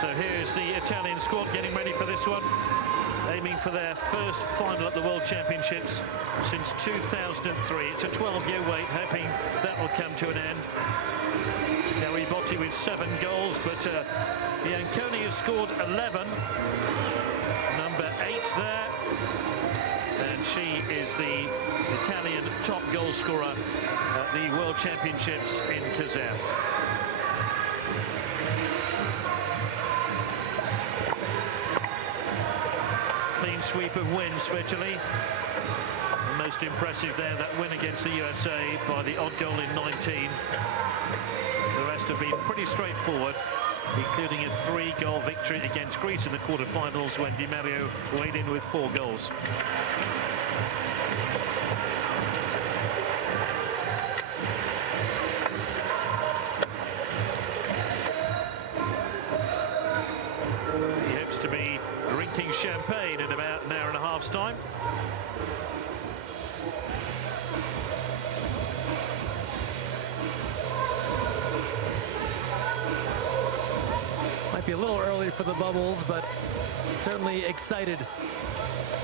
So here's the Italian squad getting ready for this one, aiming for their first final at the World Championships since 2003. It's a 12-year wait, hoping that will come to an end. Botti with 7 goals, but Bianconi has scored 11. Number 8 there, and she is the Italian top goal scorer at the World Championships in Kazan. Clean sweep of wins for Italy. The most impressive there, that win against the USA by the odd goal in 19. The rest have been pretty straightforward, including a 3-goal victory against Greece in the quarterfinals when Di Mario weighed in with 4 goals. He hopes to be drinking champagne in about an hour and a half's time. Might be a little early for the bubbles, but certainly excited.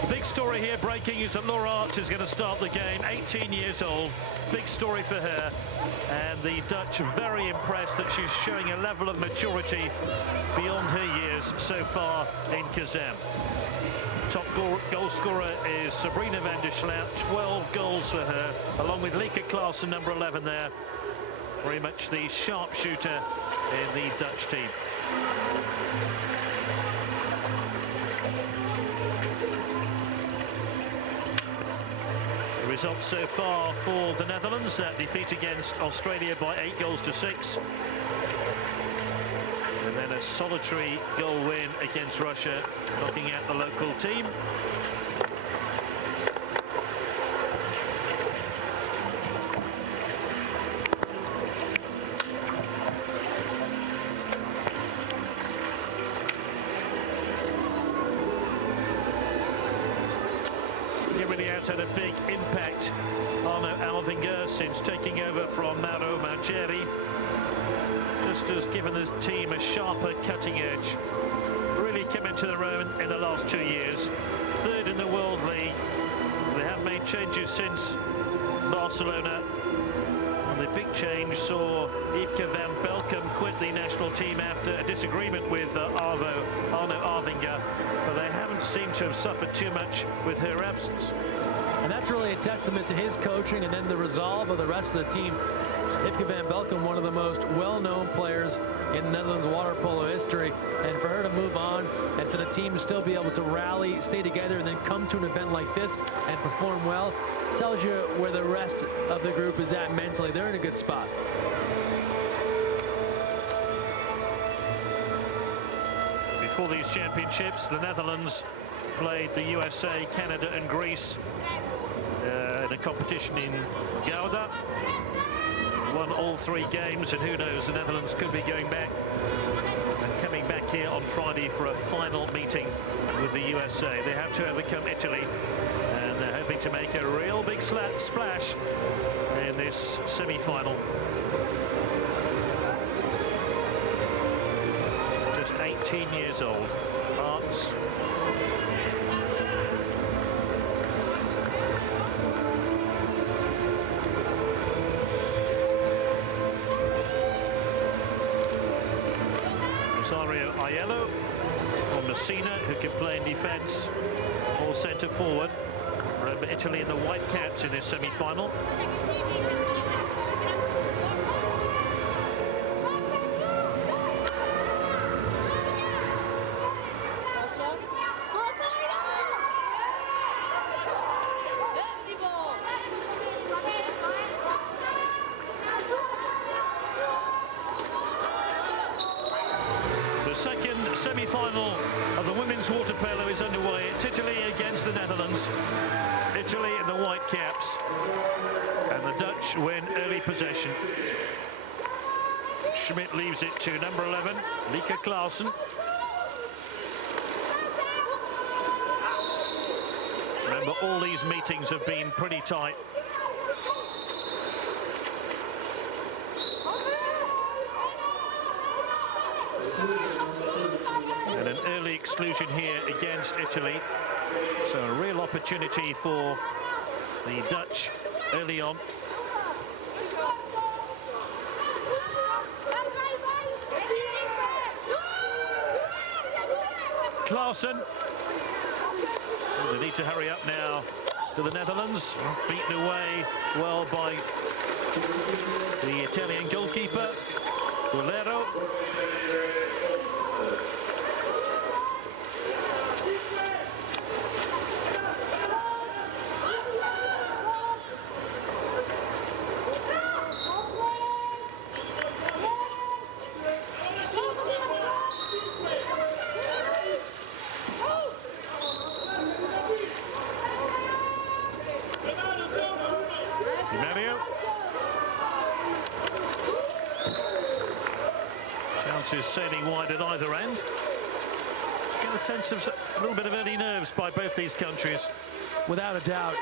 The big story here breaking is that Laura Arts is going to start the game, 18 years old. Big story for her, and the Dutch are very impressed that she's showing a level of maturity beyond her years so far in Kazan. Top goal scorer is Sabrina van der Sloot, 12 goals for her, along with Lieke Klaassen, number 11 there. Very much the sharpshooter in the Dutch team. The results so far for the Netherlands: that defeat against Australia by 8 goals to 6. And then a solitary goal win against Russia, knocking out the local team. He really has had a big impact, Arno Alvinga, since taking over from Mauro Mangieri. Just has given this team a sharper cutting edge. Really come into their own in the last 2 years. 3rd in the World League. They have made changes since Barcelona. And the big change saw Yveke van Belkom quit the national team after a disagreement with Arno Alvinga. But they haven't seemed to have suffered too much with her absence. And that's really a testament to his coaching and then the resolve of the rest of the team. Yveke van Belkom, one of the most well-known players in Netherlands water polo history, and for her to move on and for the team to still be able to rally, stay together, and then come to an event like this and perform well, tells you where the rest of the group is at mentally. They're in a good spot. Before these championships, the Netherlands played the USA, Canada and Greece in a competition in Gouda. Won all 3 games, and who knows, the Netherlands could be going back and coming back here on Friday for a final meeting with the USA. They have to overcome Italy, and they're hoping to make a real big splash in this semi-final. Just 18 years old. Arts. Rosario Aiello from Messina, who can play in defence or centre forward. Remember, Italy in the white caps in this semi-final. Second semi-final of the women's water polo is underway. It's Italy against the Netherlands. Italy in the white caps, and the Dutch win early possession. Schmidt leaves it to number 11, Lieke Klaassen. Remember, all these meetings have been pretty tight. exclusion here against Italy. So a real opportunity for the Dutch early on. Kazan. They need to hurry up now to the Netherlands. Beaten away well by the Italian goalkeeper, Bolero. Chances sailing wide at either end. Get a sense of a little bit of early nerves by both these countries. Without a doubt,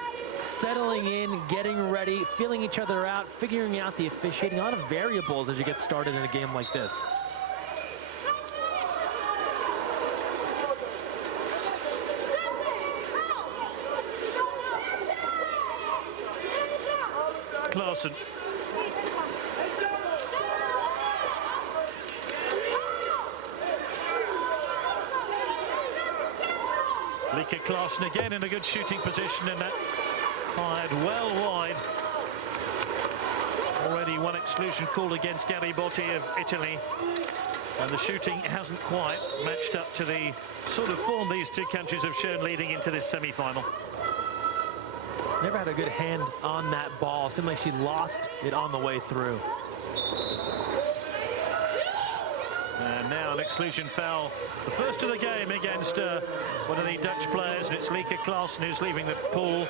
settling in, getting ready, feeling each other out, figuring out the officiating. A lot of variables as you get started in a game like this. Kazan. Kazan again in a good shooting position, and that fired well wide. Already one exclusion call against Garibotti of Italy, and the shooting hasn't quite matched up to the sort of form these two countries have shown leading into this semi-final. Never had a good hand on that ball. Seemed like she lost it on the way through. And now an exclusion foul, the first of the game against one of the Dutch players, and it's Kazan who's leaving the pool.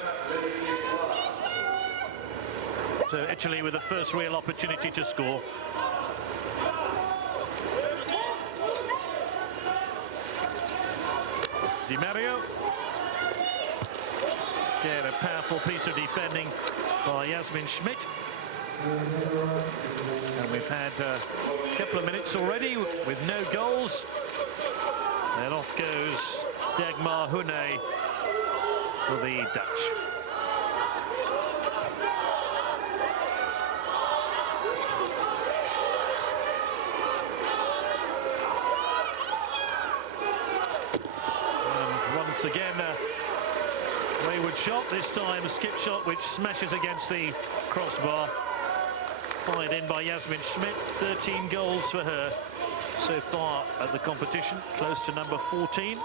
So Italy with the first real opportunity to score. Di Mario. Again, a powerful piece of defending by Yasmin Schmidt. And we've had a couple of minutes already with no goals. And off goes Dagmar Hune for the Dutch. And once again, a wayward shot, this time a skip shot which smashes against the crossbar. Fired in by Yasmin Schmidt, 13 goals for her so far at the competition, close to number 14.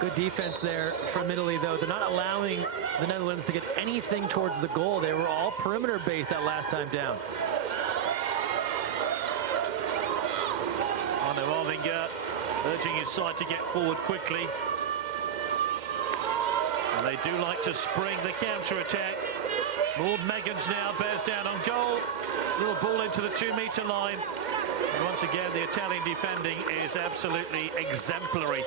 Good defense there from Italy, though. They're not allowing the Netherlands to get anything towards the goal. They were all perimeter based that last time down. Arno Arvinger urging his side to get forward quickly. And they do like to spring the counter-attack. Maud Meggans now bears down on goal. Little ball into the 2-meter line. And once again, the Italian defending is absolutely exemplary.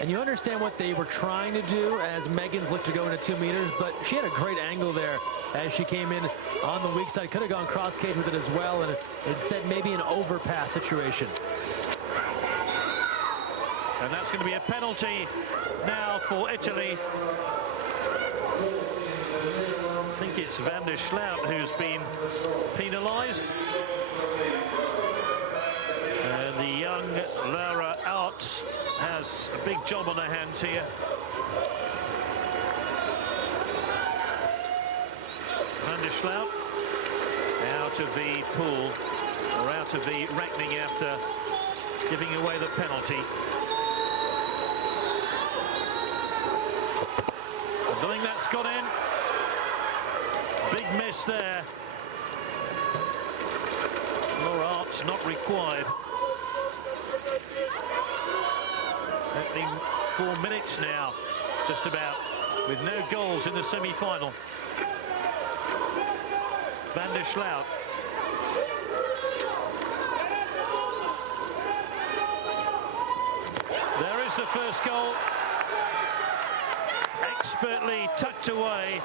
And you understand what they were trying to do as Meggans looked to go into 2 meters, but she had a great angle there as she came in on the weak side. Could have gone cross cage with it as well, and instead maybe an overpass situation. And that's going to be a penalty now for Italy. I think it's Van der Sloot who's been penalised. And the young Laura Arts has a big job on her hands here. Van der Sloot out of the pool, or out of the reckoning after giving away the penalty. I think that's got in. Big miss there. Laura Arts not required. Opening 4 minutes now, just about, with no goals in the semi-final. Van der Sloot. There is the first goal. Expertly tucked away.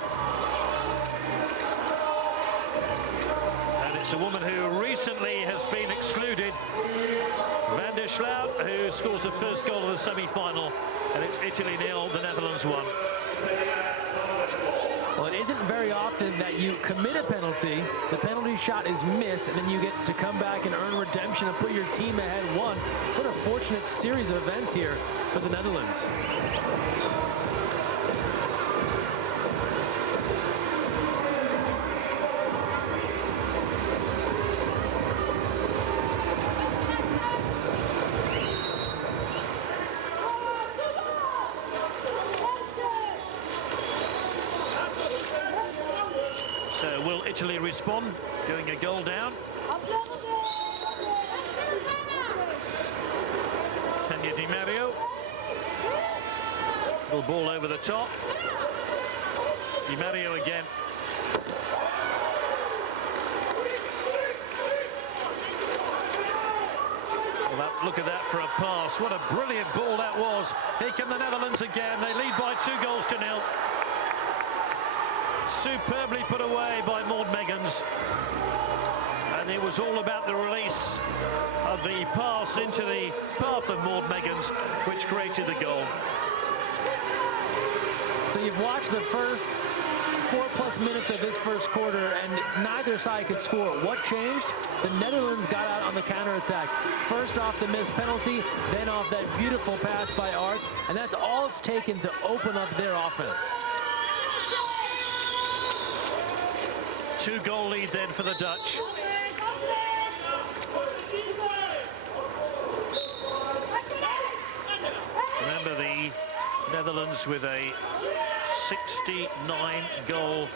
And It's a woman who recently has been excluded, Van der Sloot, who scores the first goal of the semi-final, and it's Italy 0, the Netherlands 1. Well, it isn't very often that you commit a penalty, the penalty shot is missed, and then you get to come back and earn redemption and put your team ahead 1. What a fortunate series of events here for the Netherlands. So will Italy respond, going a goal down? Tanya Di Mario. Little ball over the top. Di Mario again. Well, look at that for a pass. What a brilliant ball that was. Here come the Netherlands again. They lead by 2-0. Superbly put away by Maud Meggans, and it was all about the release of the pass into the path of Maud Meggans, which created the goal. So you've watched the first 4+ minutes of this first quarter, and neither side could score. What changed? The Netherlands got out on the counterattack. First off the missed penalty, then off that beautiful pass by Arts, and that's all it's taken to open up their offense. 2-goal lead then for the Dutch. Remember, the Netherlands with a 69-goal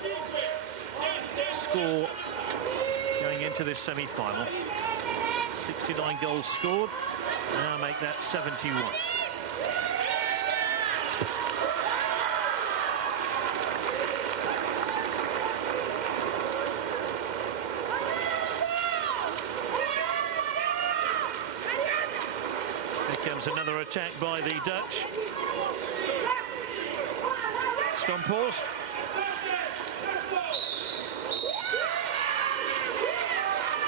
score going into this semi-final. 69 goals scored. Now make that 71. Comes another attack by the Dutch. Stomphorst.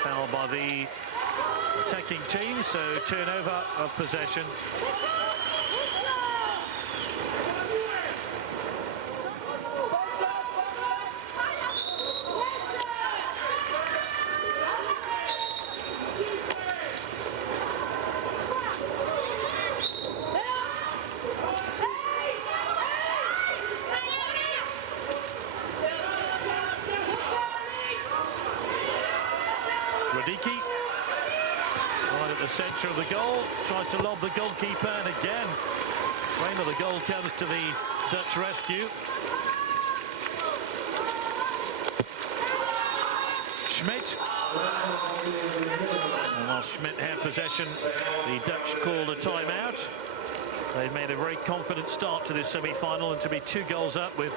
Foul by the attacking team, so turnover of possession. Right at the centre of the goal, tries to lob the goalkeeper, and again, frame of the goal comes to the Dutch rescue. Schmidt. And while Schmidt had possession, the Dutch called a timeout. They've made a very confident start to this semi-final, and to be 2 goals up with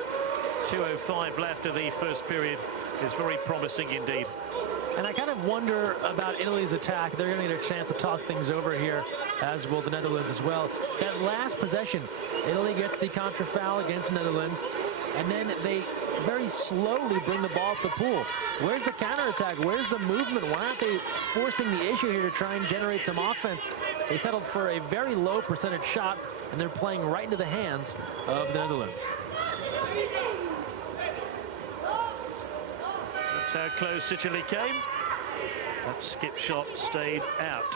2:05 left of the first period is very promising indeed. And I kind of wonder about Italy's attack. They're going to get a chance to talk things over here, as will the Netherlands as well. That last possession, Italy gets the contra foul against Netherlands, and then they very slowly bring the ball up the pool. Where's the counterattack? Where's the movement? Why aren't they forcing the issue here to try and generate some offense? They settled for a very low percentage shot, and they're playing right into the hands of the Netherlands. That's how close Italy came. That skip shot stayed out.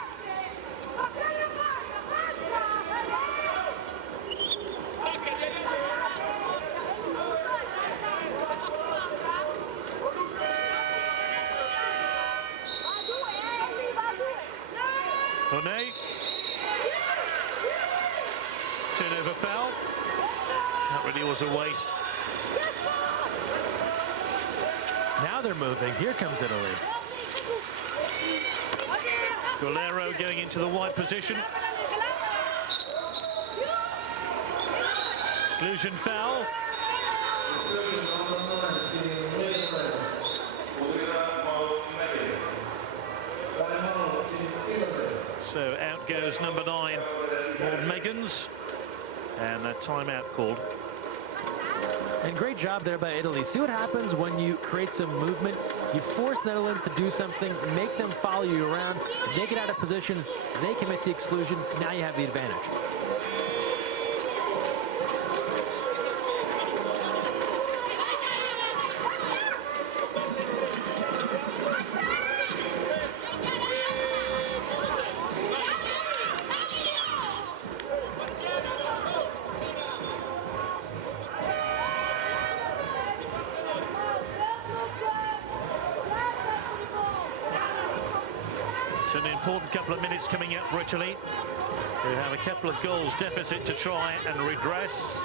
Honey. Turnover foul. That really was a waste. Now they're moving. Here comes Italy. Golero going into the wide position. Exclusion foul. So out goes number 9, Maud Meggans, and a timeout called. And great job there by Italy. See what happens when you create some movement You force Netherlands to do something, make them follow you around. If they get out of position, they commit the exclusion. Now you have the advantage. It's an important couple of minutes coming up for Italy, who have a couple of goals deficit to try and redress.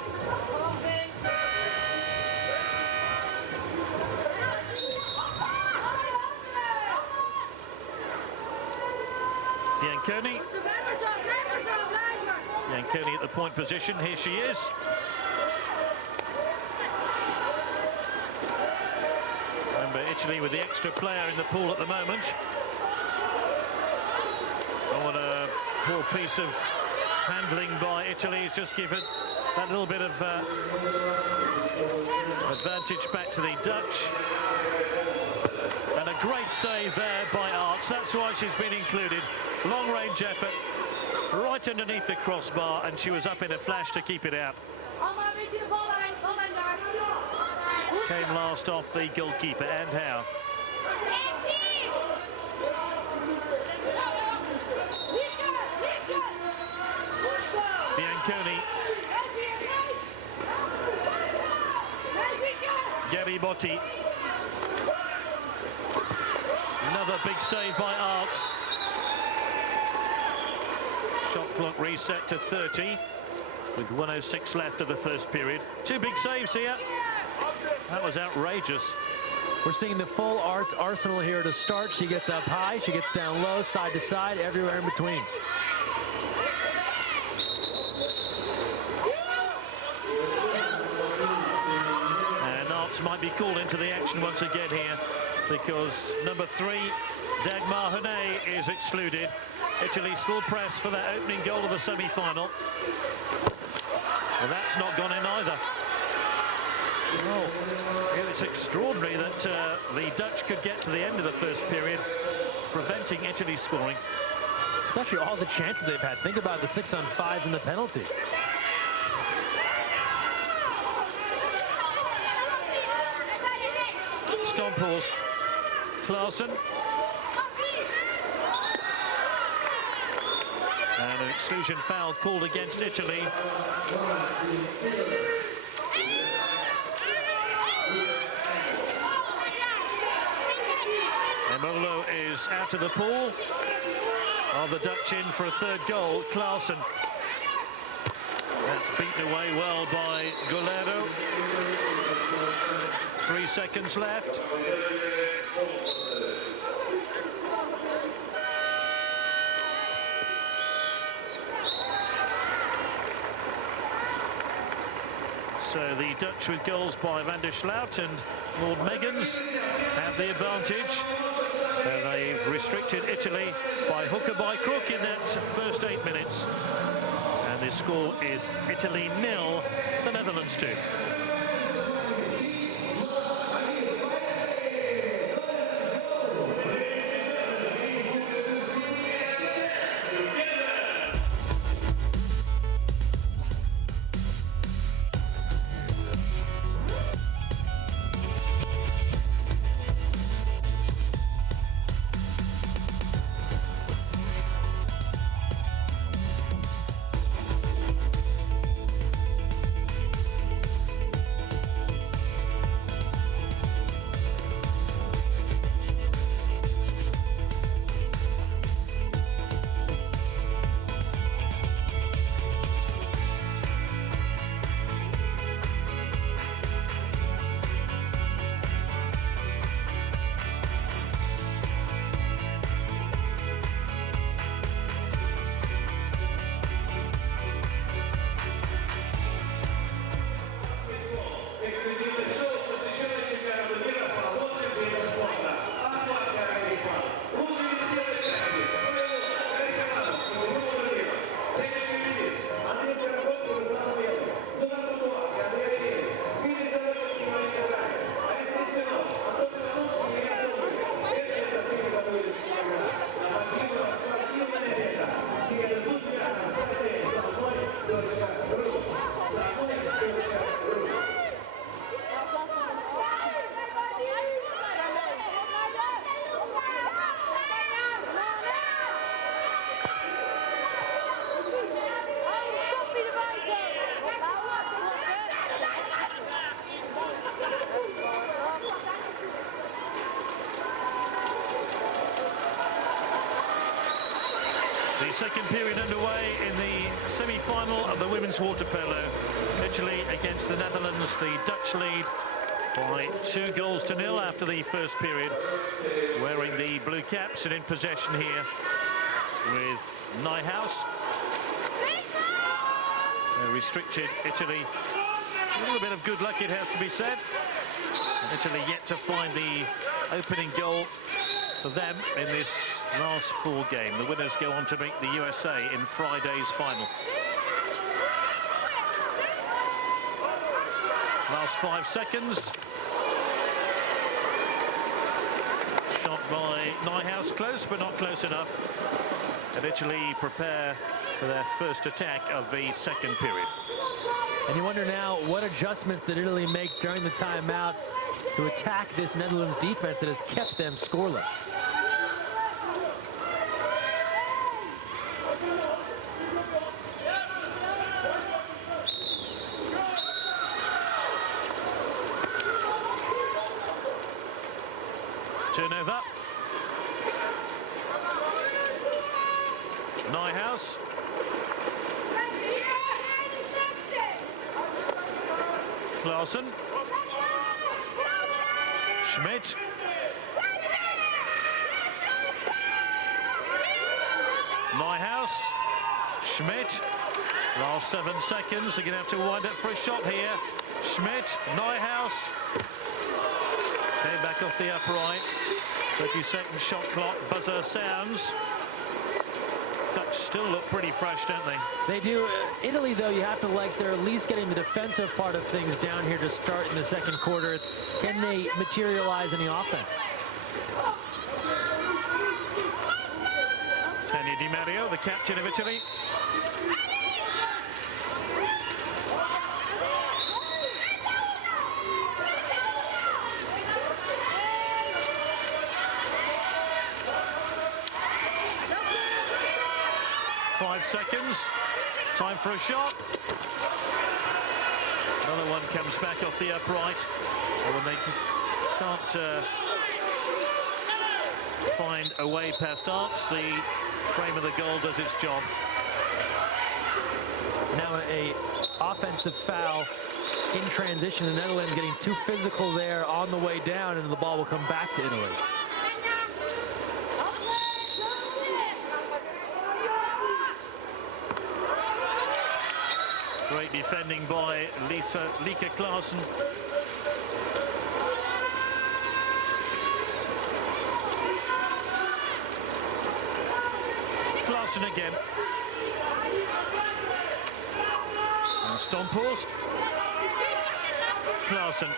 Bianconi at the point position. Here she is. Remember, Italy with the extra player in the pool at the moment. Oh, what a poor piece of handling by Italy. It's just given that little bit of advantage back to the Dutch. And a great save there by Arts. That's why she's been included. Long-range effort, right underneath the crossbar, and she was up in a flash to keep it out. Came last off the goalkeeper, and how. Bianconi. Garibotti. Another big save by Arts. Shot clock reset to 30 with 1:06 left of the first period. Two big saves here. That was outrageous. We're seeing the full Arts arsenal here to start. She gets up high, she gets down low, side to side, everywhere in between. And Arts might be called into the action once again here, because number 3, Dagmar Hane, is excluded. Italy still press for that opening goal of the semi-final. Well, that's not gone in either. Oh, it's extraordinary that the Dutch could get to the end of the first period, preventing Italy scoring. Especially all the chances they've had. Think about the 6-on-5s and the penalty. Stomphorst, Kazan. And an exclusion foul called against Italy. Polo is out of the pool. Are the Dutch in for a third goal? Kazan. That's beaten away well by Golero. 3 seconds left. So the Dutch with goals by Van der Sloot and Lord Meggans have the advantage. They've restricted Italy by hook or by crook in that first 8 minutes. And the score is Italy 0, the Netherlands 2. The second period underway in the semi-final of the women's water polo. Italy against the Netherlands. The Dutch lead by 2-0 after the first period. Wearing the blue caps and in possession here with Nijhuis. Restricted Italy. A little bit of good luck, it has to be said. And Italy yet to find the opening goal for them in this last full game. The winners go on to meet the USA in Friday's final. Last 5 seconds. Shot by Nijhuis, close but not close enough. And Italy prepare for their first attack of the second period. And you wonder now, what adjustments did Italy make during the timeout to attack this Netherlands defense that has kept them scoreless? Turnover. Nijhuis. Klaassen. Schmidt. Nijhuis. Schmidt. Last 7 seconds. They're going to have to wind up for a shot here. Schmidt. Nijhuis. Came back off the upright. 30-second shot clock. Buzzer sounds. Dutch still look pretty fresh, don't they? They do. Italy, though, you have to like they're at least getting the defensive part of things down here to start in the second quarter. It's can they materialize any offense? Tania Di Mario, the captain of Italy. Five seconds. Time for a shot. Another one comes back off the upright. And when they can't find a way past arcs, the frame of the goal does its job. Now a offensive foul in transition. The Netherlands getting too physical there on the way down, and the ball will come back to Italy. Great defending by Lika Klaassen. Klaassen again. And Stomphorst. Klaassen.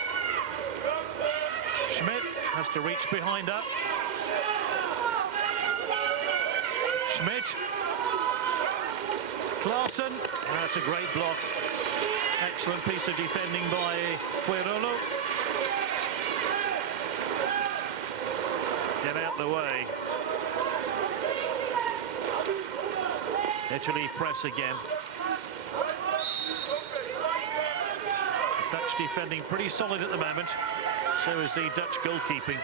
Schmidt has to reach behind her. Schmidt. Klaassen, that's a great block. Excellent piece of defending by Polo. Get out the way. Italy press again. Dutch defending pretty solid at the moment. So is the Dutch goalkeeping.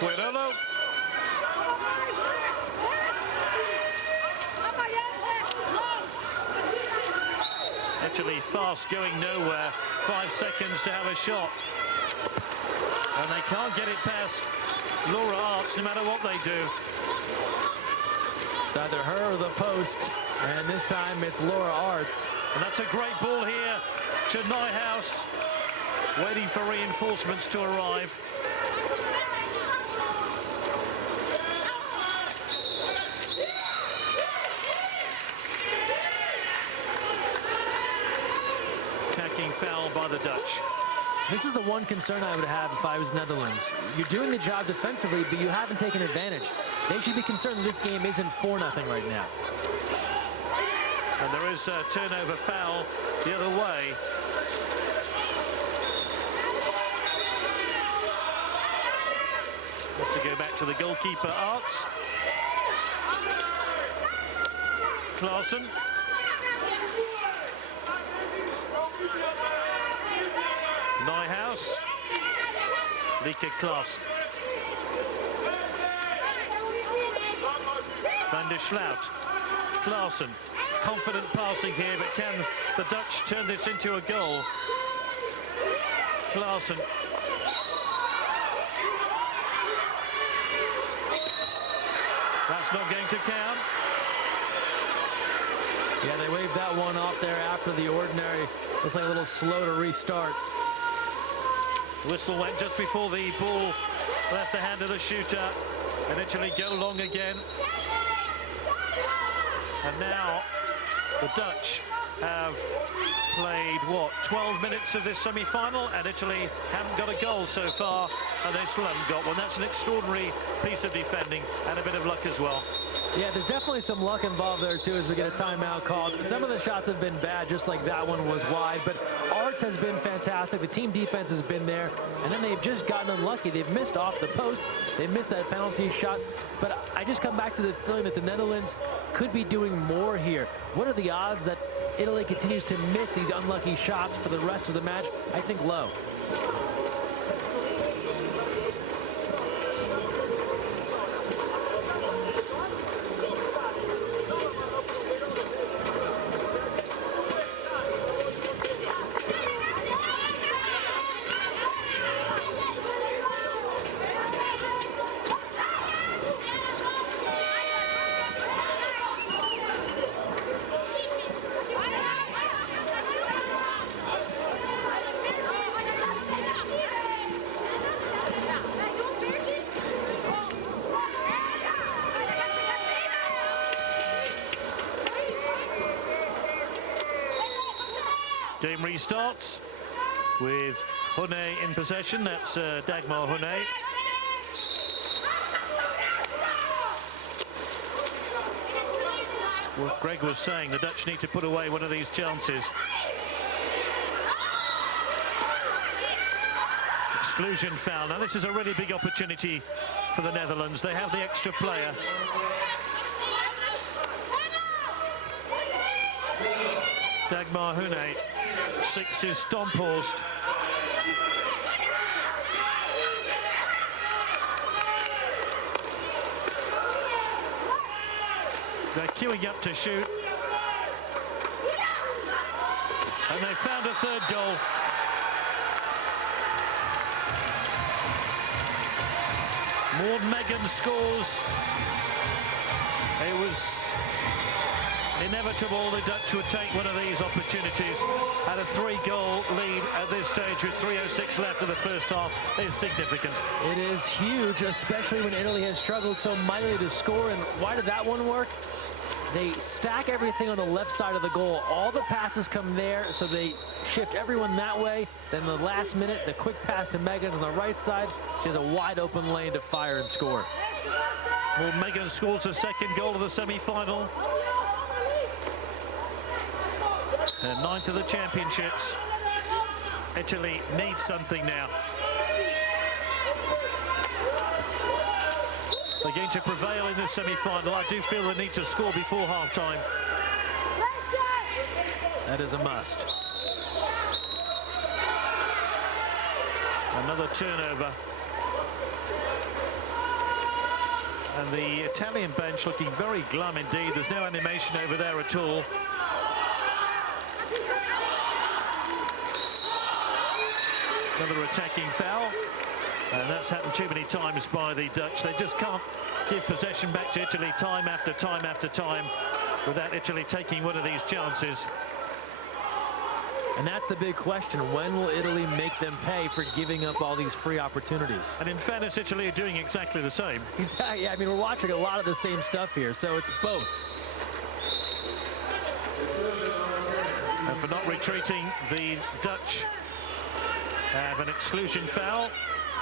Polo. Italy fast, going nowhere. 5 seconds to have a shot. And they can't get it past Laura Arts, no matter what they do. It's either her or the post, and this time it's Laura Arts. And that's a great ball here to Nijhuis, waiting for reinforcements to arrive. Foul by the Dutch. This is the one concern I would have if I was Netherlands. You're doing the job defensively, but you haven't taken advantage. They should be concerned that this game isn't 4-0 right now. And there is a turnover foul the other way. Has to go back to the goalkeeper, Arts. Klaassen. Nijhuis. Lika Klaassen. Van der Sloot. Klaassen, confident passing here, but can the Dutch turn this into a goal? Klaassen. That's not going to count. Yeah, they waved that one off there after the ordinary. Looks like a little slow to restart. Whistle went just before the ball left the hand of the shooter, and Italy go long again. And now the Dutch have played, what, 12 minutes of this semi-final, and Italy haven't got a goal so far, and they still haven't got one. That's an extraordinary piece of defending, and a bit of luck as well. Yeah, there's definitely some luck involved there, too, as we get a timeout called. Some of the shots have been bad, just like that one was wide, but Arts has been fantastic. The team defense has been there, and then they've just gotten unlucky. They've missed off the post. They missed that penalty shot, but I just come back to the feeling that the Netherlands could be doing more here. What are the odds that Italy continues to miss these unlucky shots for the rest of the match? I think low. Game restarts with Hune in possession. That's Dagmar Hune. What Greg was saying, the Dutch need to put away one of these chances. Exclusion foul. Now this is a really big opportunity for the Netherlands. They have the extra player. Dagmar Hune. 6 is Stomphorst. They're queuing up to shoot. And they found a third goal. Maud Megan scores. It was inevitable the Dutch would take one of these opportunities. Had a 3-goal lead at this stage with 3:06 left of the first half is significant. It is huge, especially when Italy has struggled so mightily to score. And why did that one work? They stack everything on the left side of the goal. All the passes come there, so they shift everyone that way. Then the last minute, the quick pass to Megan on the right side. She has a wide open lane to fire and score. Well, Megan scores a second goal of the semi-final. Their 9th of the championships. Italy needs something now. They're going to prevail in this semi-final. I do feel the need to score before half-time. That is a must. Another turnover. And the Italian bench looking very glum indeed. There's no animation over there at all. Another attacking foul, and that's happened too many times by the Dutch. They just can't give possession back to Italy time after time after time without Italy taking one of these chances. And that's the big question. When will Italy make them pay for giving up all these free opportunities? And in fairness, Italy are doing exactly the same. Exactly. I mean, we're watching a lot of the same stuff here, so it's both. And for not retreating, the Dutch have an exclusion foul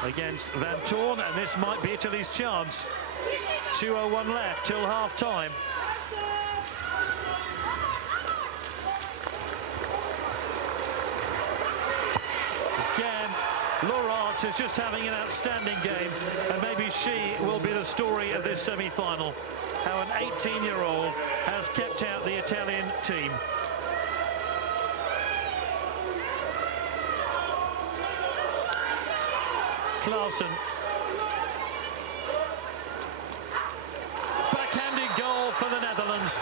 against Van Toorn, and this might be Italy's chance. 2:01 left till half-time. Again, Laurent is just having an outstanding game, and maybe she will be the story of this semi-final. How an 18-year-old has kept out the Italian team. Klaassen. Backhanded goal Netherlands,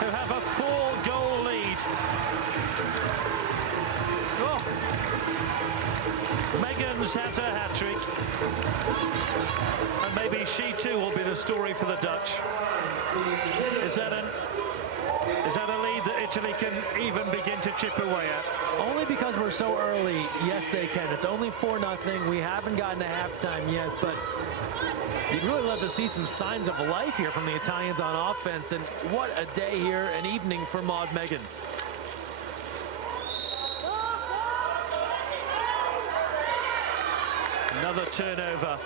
who have a 4-goal lead. Oh. Megens has a hat-trick. And maybe she too will be the story for the Dutch. Is that a lead that Italy can even begin to chip away at? Only because we're so early, yes, they can. It's only 4-0. We haven't gotten to halftime yet, but you'd really love to see some signs of life here from the Italians on offense. And what a day here, an evening for Maud Megens. Another turnover.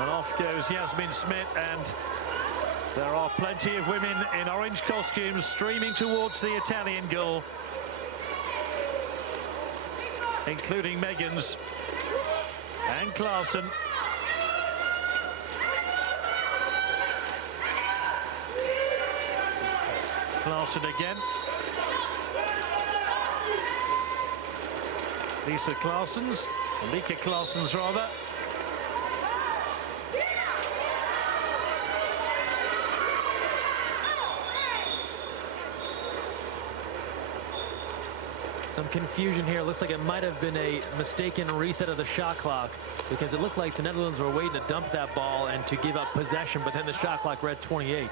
And off goes Yasmin Smit, and there are plenty of women in orange costumes streaming towards the Italian goal, including Megens and Klaassen. Klaassen again. Lisa Klaassens, Lika Klaassens rather. Some confusion here. Looks like it might have been a mistaken reset of the shot clock, because it looked like the Netherlands were waiting to dump that ball and to give up possession, but then the shot clock read 28.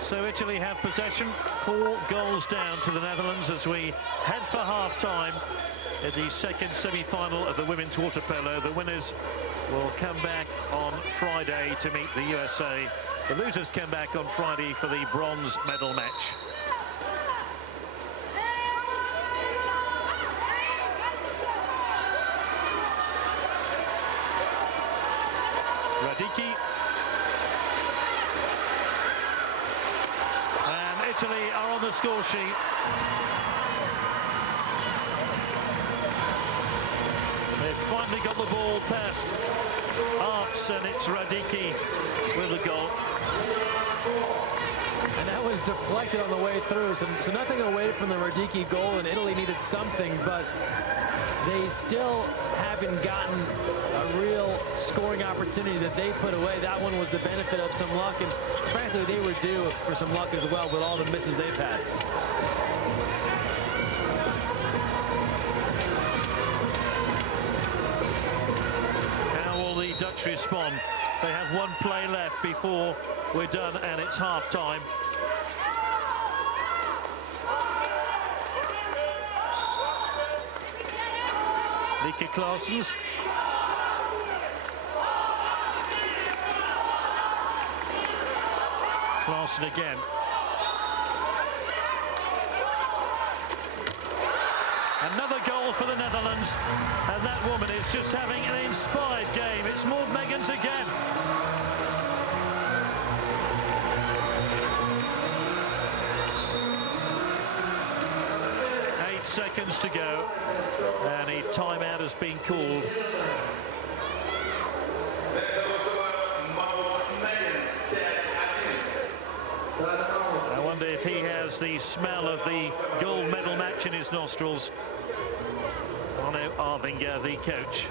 So Italy have possession, 4 goals down to the Netherlands as we head for half-time in the second semi-final of the women's water polo. The winners will come back on Friday to meet the USA. The losers come back on Friday for the bronze medal match. Radicki. And Italy are on the score sheet. They've finally got the ball past Arts, and it's Radicki with the goal. And that was deflected on the way through, so nothing away from the Radicki goal, and Italy needed something, but they still haven't gotten a real scoring opportunity that they put away. That one was the benefit of some luck, and frankly, they were due for some luck as well with all the misses they've had. How will the Dutch respond? They have one play left before we're done, and it's half-time. Lika Klaassens. Klaassen again. Another goal for the Netherlands, and that woman is just having an inspired game. It's Maud Megens again. Seconds to go, and a timeout has been called. I wonder if he has the smell of the gold medal match in his nostrils. Arno Arvinger, the coach.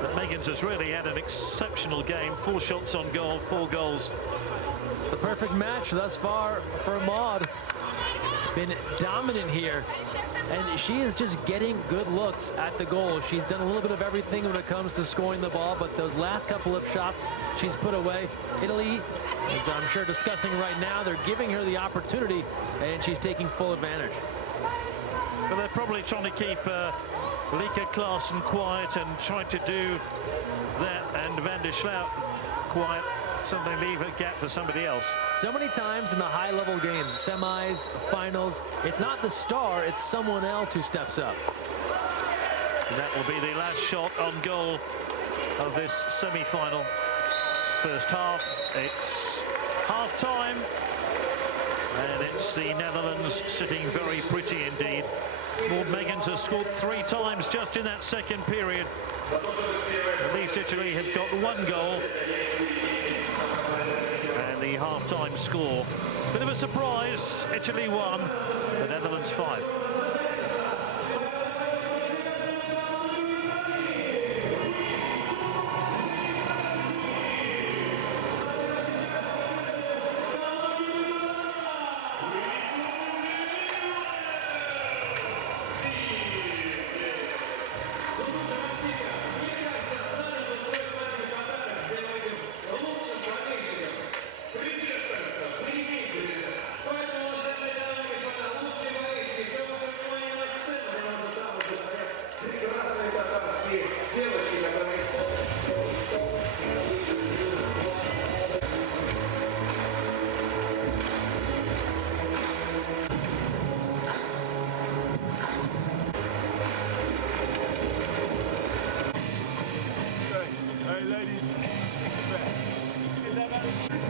But Megens has really had an exceptional game. 4 shots on goal, 4 goals. The perfect match thus far for Maud. Been dominant here, and she is just getting good looks at the goal. She's done a little bit of everything when it comes to scoring the ball, but those last couple of shots she's put away. Italy, as I'm sure discussing right now, they're giving her the opportunity, and she's taking full advantage. Well, they're probably trying to keep Lika Klaassen quiet and trying to do that, and Van der Sloot quiet. Something leave a gap for somebody else. So many times in the high-level games, semis, finals, it's not the star, it's someone else who steps up. That will be the last shot on goal of this semi-final. First half, it's half-time, and it's the Netherlands sitting very pretty indeed. Maud Megens has scored 3 times just in that second period. At least Italy have got 1 goal. And the half-time score, bit of a surprise, Italy 1, the Netherlands 5. Hey ladies, ik zit daar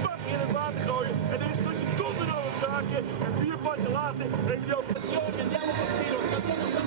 fucking in het water gooien en er is een seconde door het zaakje en 4 potjes later heb je die operazione andiamo con Polo, scattiamo sta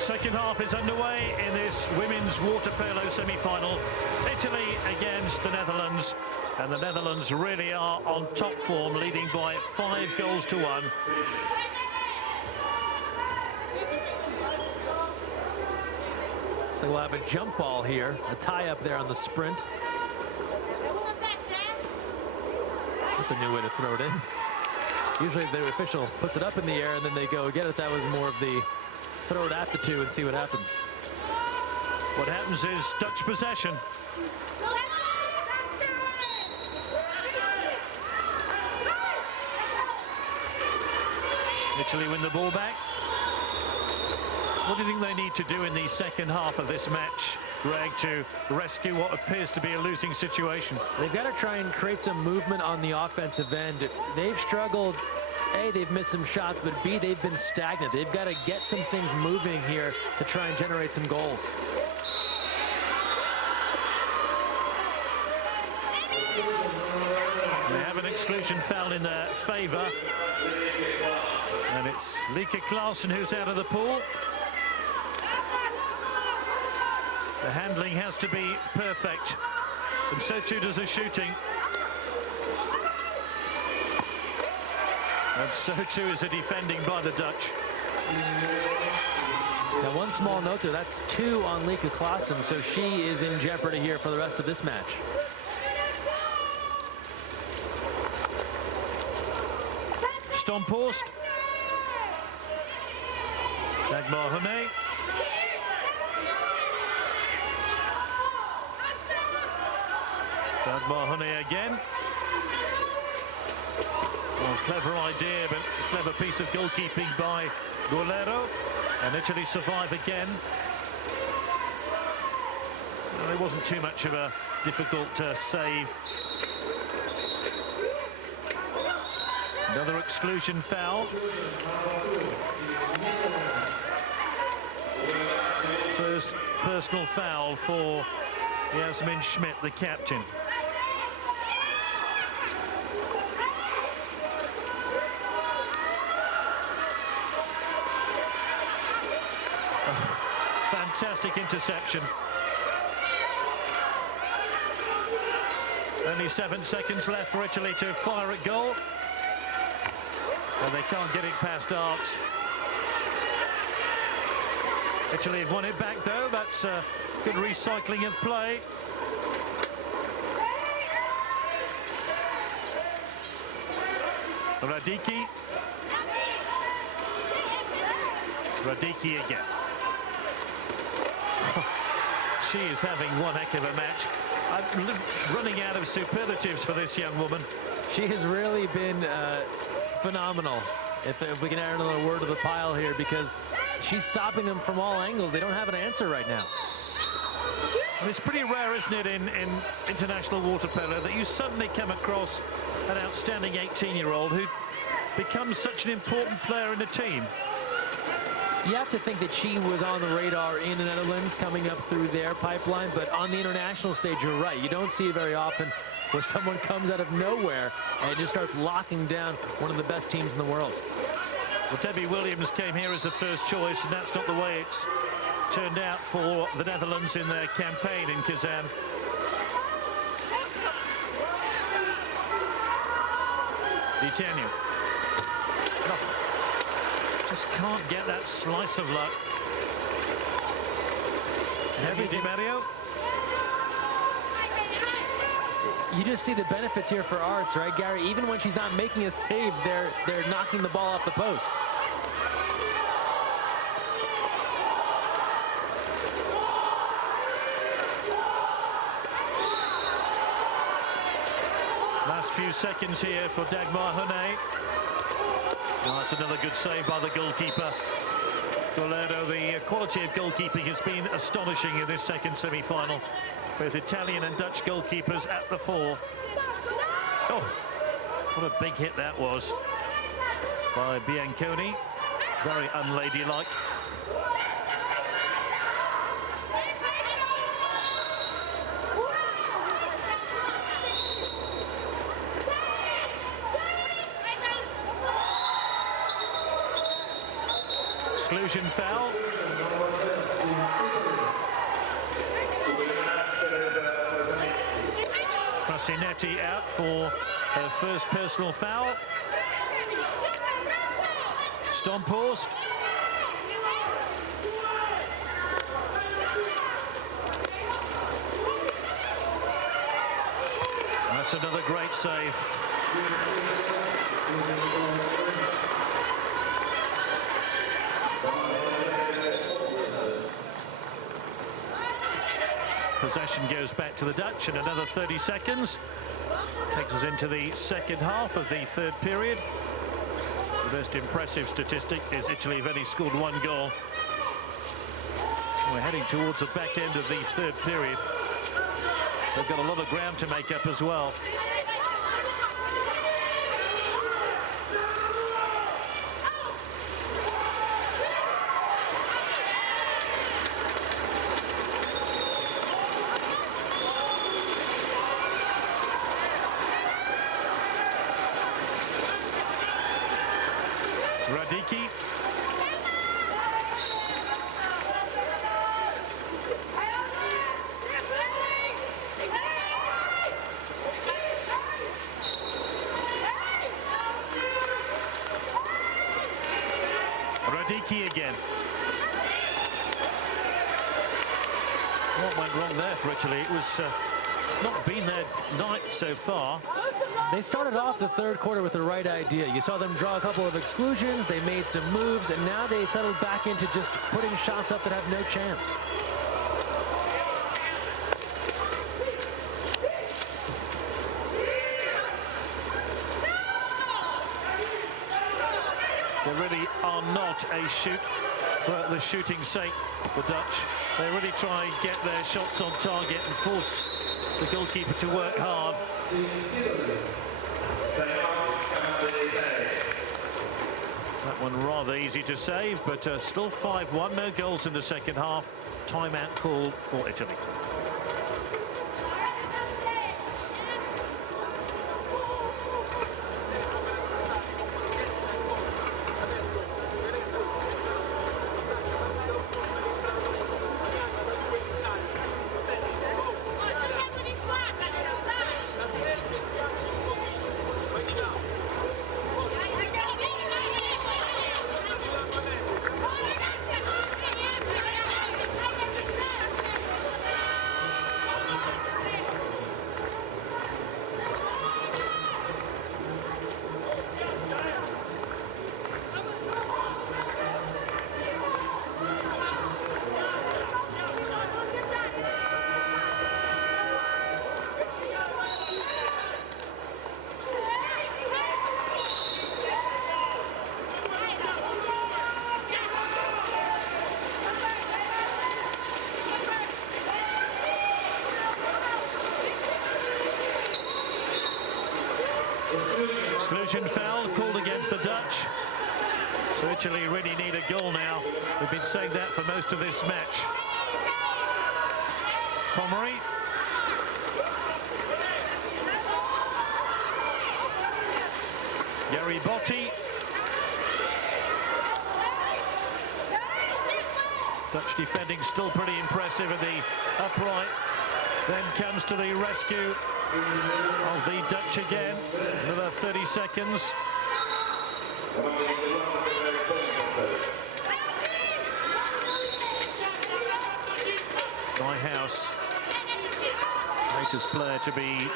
second half is underway in this women's water polo semi-final. Italy against the Netherlands, and the Netherlands really are on top form, leading by 5-1. So we'll have a jump ball here, a tie up there on the sprint. That's a new way to throw it in. Usually the official puts it up in the air and then they go get it. That was more of the throw it at the two and see what happens. What happens is Dutch possession. Italy win the ball back. What do you think they need to do in the second half of this match, Greg, to rescue what appears to be a losing situation? They've got to try and create some movement on the offensive end. They've struggled. A, they've missed some shots, but B, they've been stagnant. They've got to get some things moving here to try and generate some goals. They have an exclusion foul in their favor. And it's Lika Clausen who's out of the pool. The handling has to be perfect, and so too does the shooting. And so too is the defending by the Dutch. Now, one small note there, that's 2 on Lika Clausen, so she is in jeopardy here for the rest of this match. Stomphorst. Dagmar Hone. Dagmar Hone again. Well, clever idea, but a clever piece of goalkeeping by Golero. And Italy survive again. Well, it wasn't too much of a difficult save. Another exclusion foul. First personal foul for Yasmin Schmidt, the captain. Fantastic interception. Only 7 seconds left for Italy to fire at goal. And they can't get it past Arts. Italy have won it back though. That's good recycling of play. Radicki. Radicki again. She is having one heck of a match. I'm running out of superlatives for this young woman. She has really been phenomenal, if we can add another word to the pile here, because she's stopping them from all angles. They don't have an answer right now. And it's pretty rare, isn't it, in international water polo, that you suddenly come across an outstanding 18-year-old who becomes such an important player in a team. You have to think that she was on the radar in the Netherlands coming up through their pipeline, but on the international stage, you're right. You don't see it very often where someone comes out of nowhere and just starts locking down one of the best teams in the world. Well, Debbie Williams came here as a first choice, and that's not the way it's turned out for the Netherlands in their campaign in Kazan. D'Itania. Just can't get that slice of luck. Heavy Di Mario. You just see the benefits here for Arts, right, Gary? Even when she's not making a save, they're knocking the ball off the post. Last few seconds here for Dagmar Hone. Oh, that's another good save by the goalkeeper. Golero, the quality of goalkeeping has been astonishing in this second semi-final. Both Italian and Dutch goalkeepers at the fore. Oh, what a big hit that was by Bianconi. Very unladylike. Exclusion foul. Marcinetti out for her first personal foul. Stomphorst. That's another great save. Possession goes back to the Dutch in another 30 seconds. Takes us into the second half of the third period. The most impressive statistic is Italy have only scored 1 goal. We're heading towards the back end of the third period. They've got a lot of ground to make up as well. Radicki. Radicki again. What went wrong there for Italy? It was not been their night so far. They started off the third quarter with the right idea. You saw them draw a couple of exclusions, they made some moves, and now they've settled back into just putting shots up that have no chance. They really are not a shoot for the shooting's sake, the Dutch. They really try and get their shots on target and force the goalkeeper to work hard. That one rather easy to save, but still 5-1, no goals in the second half. Timeout called for Italy. Exclusion foul called against the Dutch. So Italy really need a goal now. We've been saying that for most of this match. Comrie. Garibotti. Dutch defending still pretty impressive at the upright. Then comes to the rescue of the Dutch again. Another 30 seconds. Nyhouse, latest player to be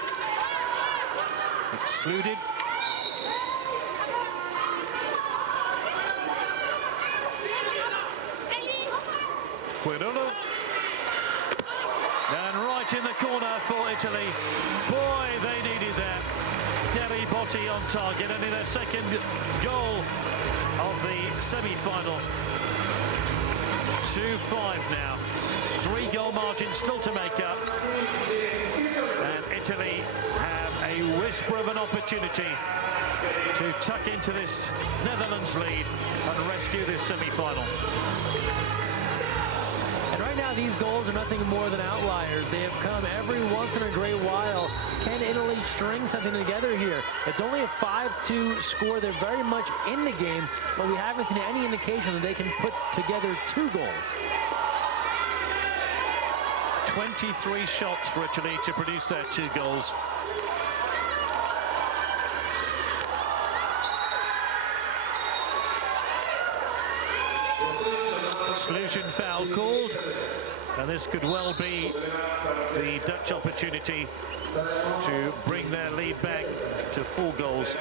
excluded. Quirolo. And right in the corner for Italy. Boy, they needed that. Garibotti on target, only their second goal of the semi-final. 2-5 now. 3-goal margin still to make up. And Italy have a whisper of an opportunity to tuck into this Netherlands lead and rescue this semi-final. And right now, these goals are nothing more than outliers. They have come every once in a great while. Can Italy string something together here? It's only a 5-2 score. They're very much in the game, but we haven't seen any indication that they can put together 2 goals. 23 shots for Italy to produce their 2 goals. Exclusion foul called, and this could well be the Dutch opportunity to bring their lead back to 4 goals.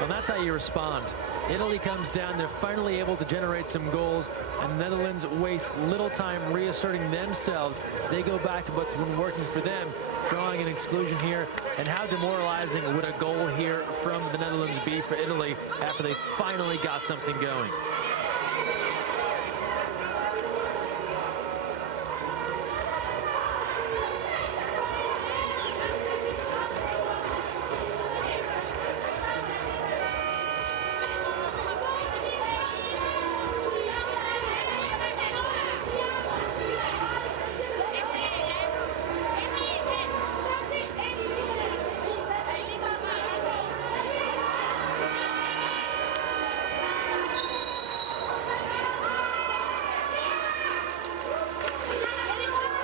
And that's how you respond. Italy comes down, they're finally able to generate some goals, and the Netherlands waste little time reasserting themselves. They go back to what's been working for them, drawing an exclusion here. And how demoralizing would a goal here from the Netherlands be for Italy after they finally got something going?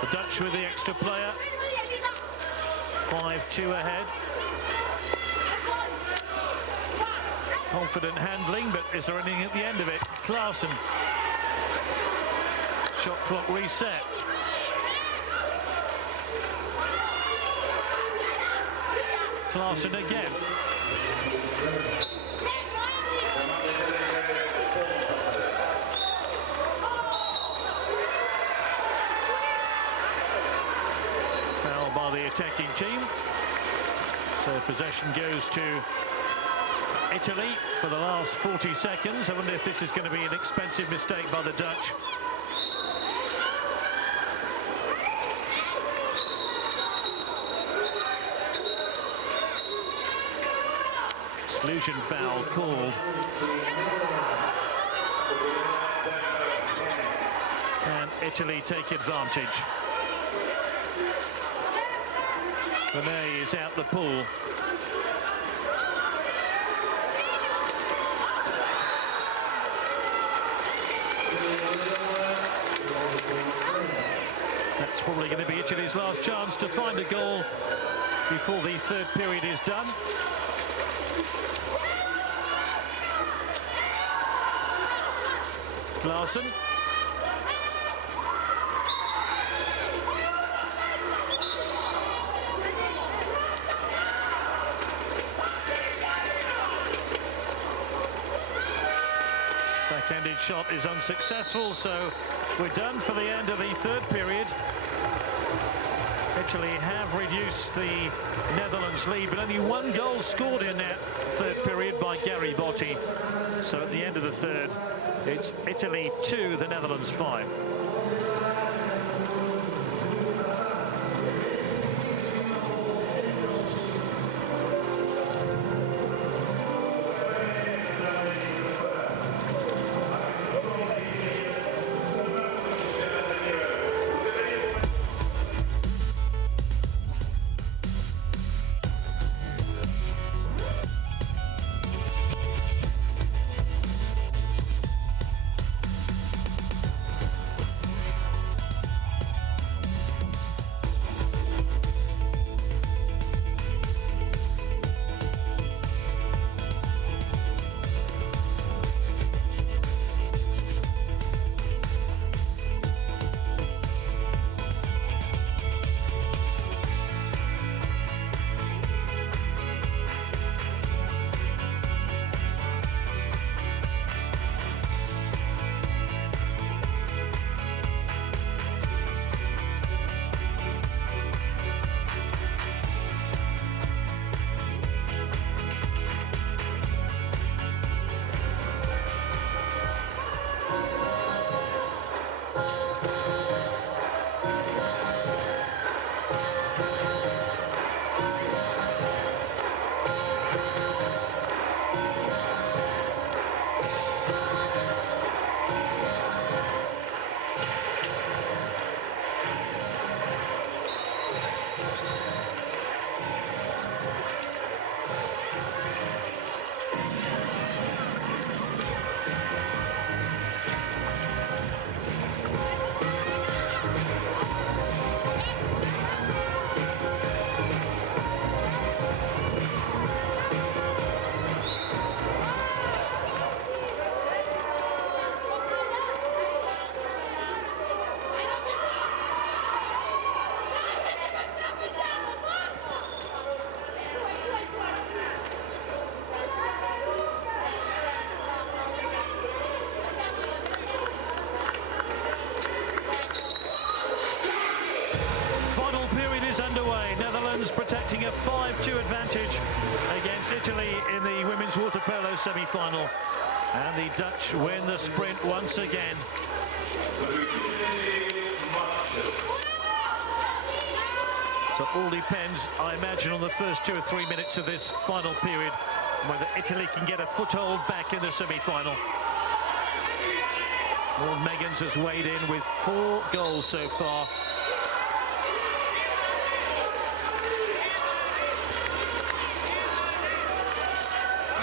The Dutch with the extra player, 5-2 ahead. Confident handling, but is there anything at the end of it? Kazan. Shot clock reset. Kazan again. By the attacking team, so possession goes to Italy for the last 40 seconds. I wonder if this is going to be an expensive mistake by the Dutch. Exclusion foul called. Can Italy take advantage? Renee is out the pool. That's probably going to be Italy's last chance to find a goal before the 3rd period is done. Kazan. Backhanded shot is unsuccessful, so we're done for the end of the 3rd period. Italy have reduced the Netherlands lead, but only 1 goal scored in that 3rd period by Gary Botti. So at the end of the 3rd, it's Italy 2, the Netherlands 5. Netherlands protecting a 5-2 advantage against Italy in the women's water polo semi-final. And the Dutch win the sprint once again. So all depends, I imagine, on the first 2 or 3 minutes of this final period, whether Italy can get a foothold back in the semi-final. Maud Meggans has weighed in with 4 goals so far.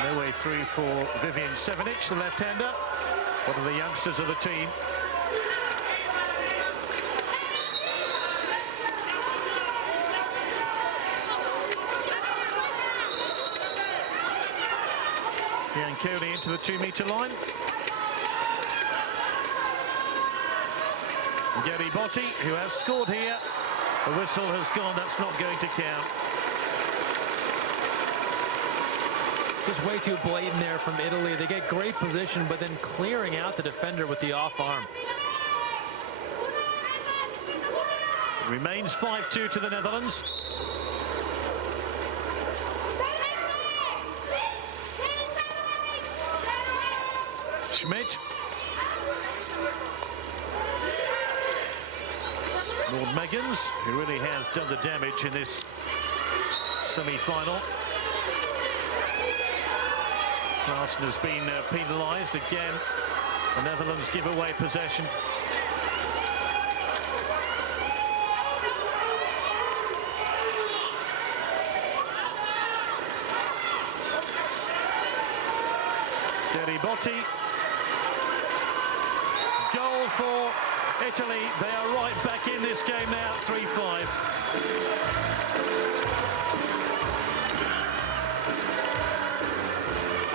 No way through for Vivian Sevenic, the left-hander, one of the youngsters of the team. Yanconi into the 2-meter line. Gary Botti, who has scored here. The whistle has gone, that's not going to count. Just way too blatant there from Italy. They get great position, but then clearing out the defender with the off arm. It remains 5-2 to the Netherlands. Schmidt. Maud Meggans, who really has done the damage in this semi-final. Larson has been penalised again. The Netherlands give away possession. Gary Botti. Goal for Italy. They are right back in this game now, 3-5.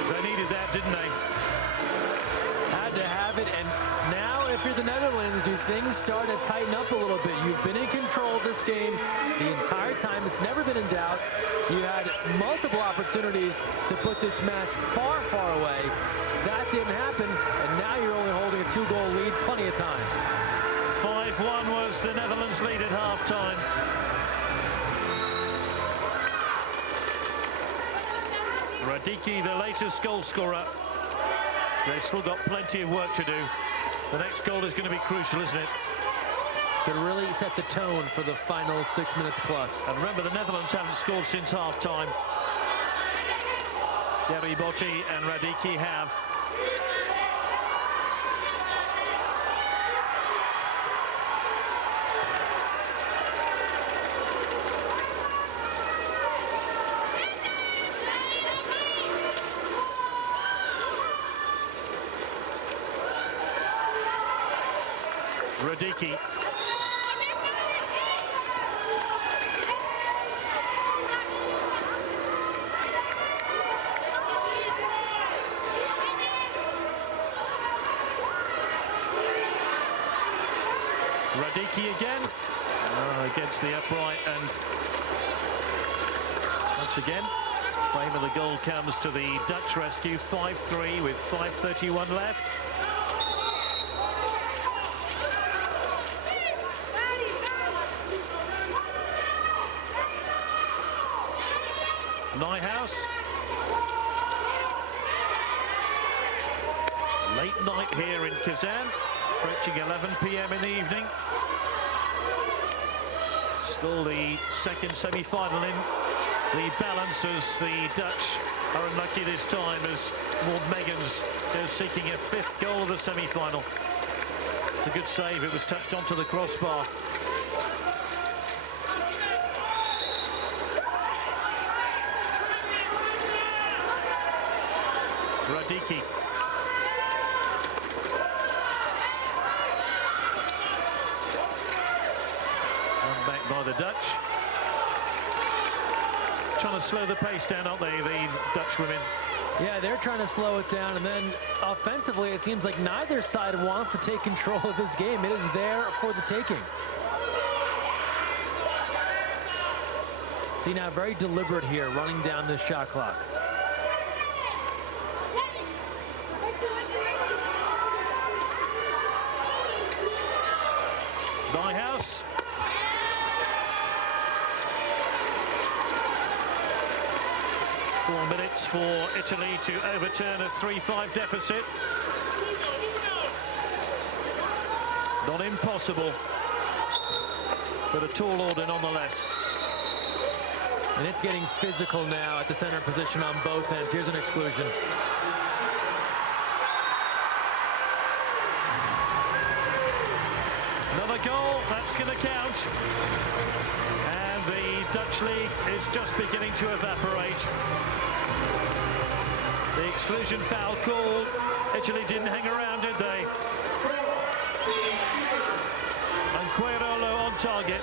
They needed that, didn't they? Had to have it, and now if you're the Netherlands, do things start to tighten up a little bit? You've been in control of this game the entire time. It's never been in doubt. You had multiple opportunities to put this match far, far away. That didn't happen, and now you're only holding a 2-goal lead, plenty of time. 5-1 was the Netherlands' lead at half-time. Radicki, the latest goal scorer. They've still got plenty of work to do. The next goal is going to be crucial, isn't it? Could really set the tone for the final 6 minutes plus. And remember, the Netherlands haven't scored since half-time. Gary Botti and Radicki have. Radicki. Radicki again. Against the upright, and once again, frame of the goal comes to the Dutch rescue. 5-3 with 5:31 left. Nijhuis. Late night here in Kazan, approaching 11 p.m. in the evening. Still the second semi-final in the balance, as the Dutch are unlucky this time, as Maud Meggans goes seeking a 5th goal of the semi-final. It's a good save. It was touched onto the crossbar. Radicki. Run back by the Dutch. Trying to slow the pace down, aren't they, the Dutch women? Yeah, they're trying to slow it down, and then offensively, it seems like neither side wants to take control of this game. It is there for the taking. See, now very deliberate here, running down this shot clock. Nijhuis. 4 minutes for Italy to overturn a 3-5 deficit. Not impossible, but a tall order nonetheless. And it's getting physical now at the center position on both ends. Here's an exclusion. Another goal, that's going to count. And the Dutch league is just beginning to evaporate. The exclusion foul called. Italy didn't hang around, did they? And Quairolo on target.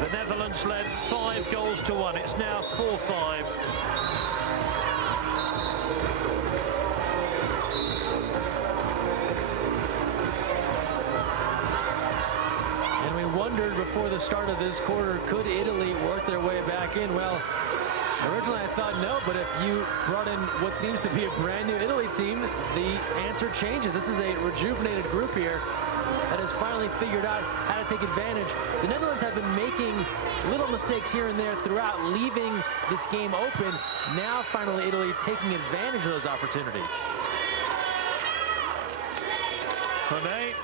The Netherlands led 5-1. It's now 4-5. And we wondered before the start of this quarter, could Italy work their way back in? Well, originally I thought no, but if you brought in what seems to be a brand new Italy team, the answer changes. This is a rejuvenated group here that has finally figured out how to take advantage. The Netherlands have been making little mistakes here and there throughout, leaving this game open. Now finally Italy taking advantage of those opportunities. Hone.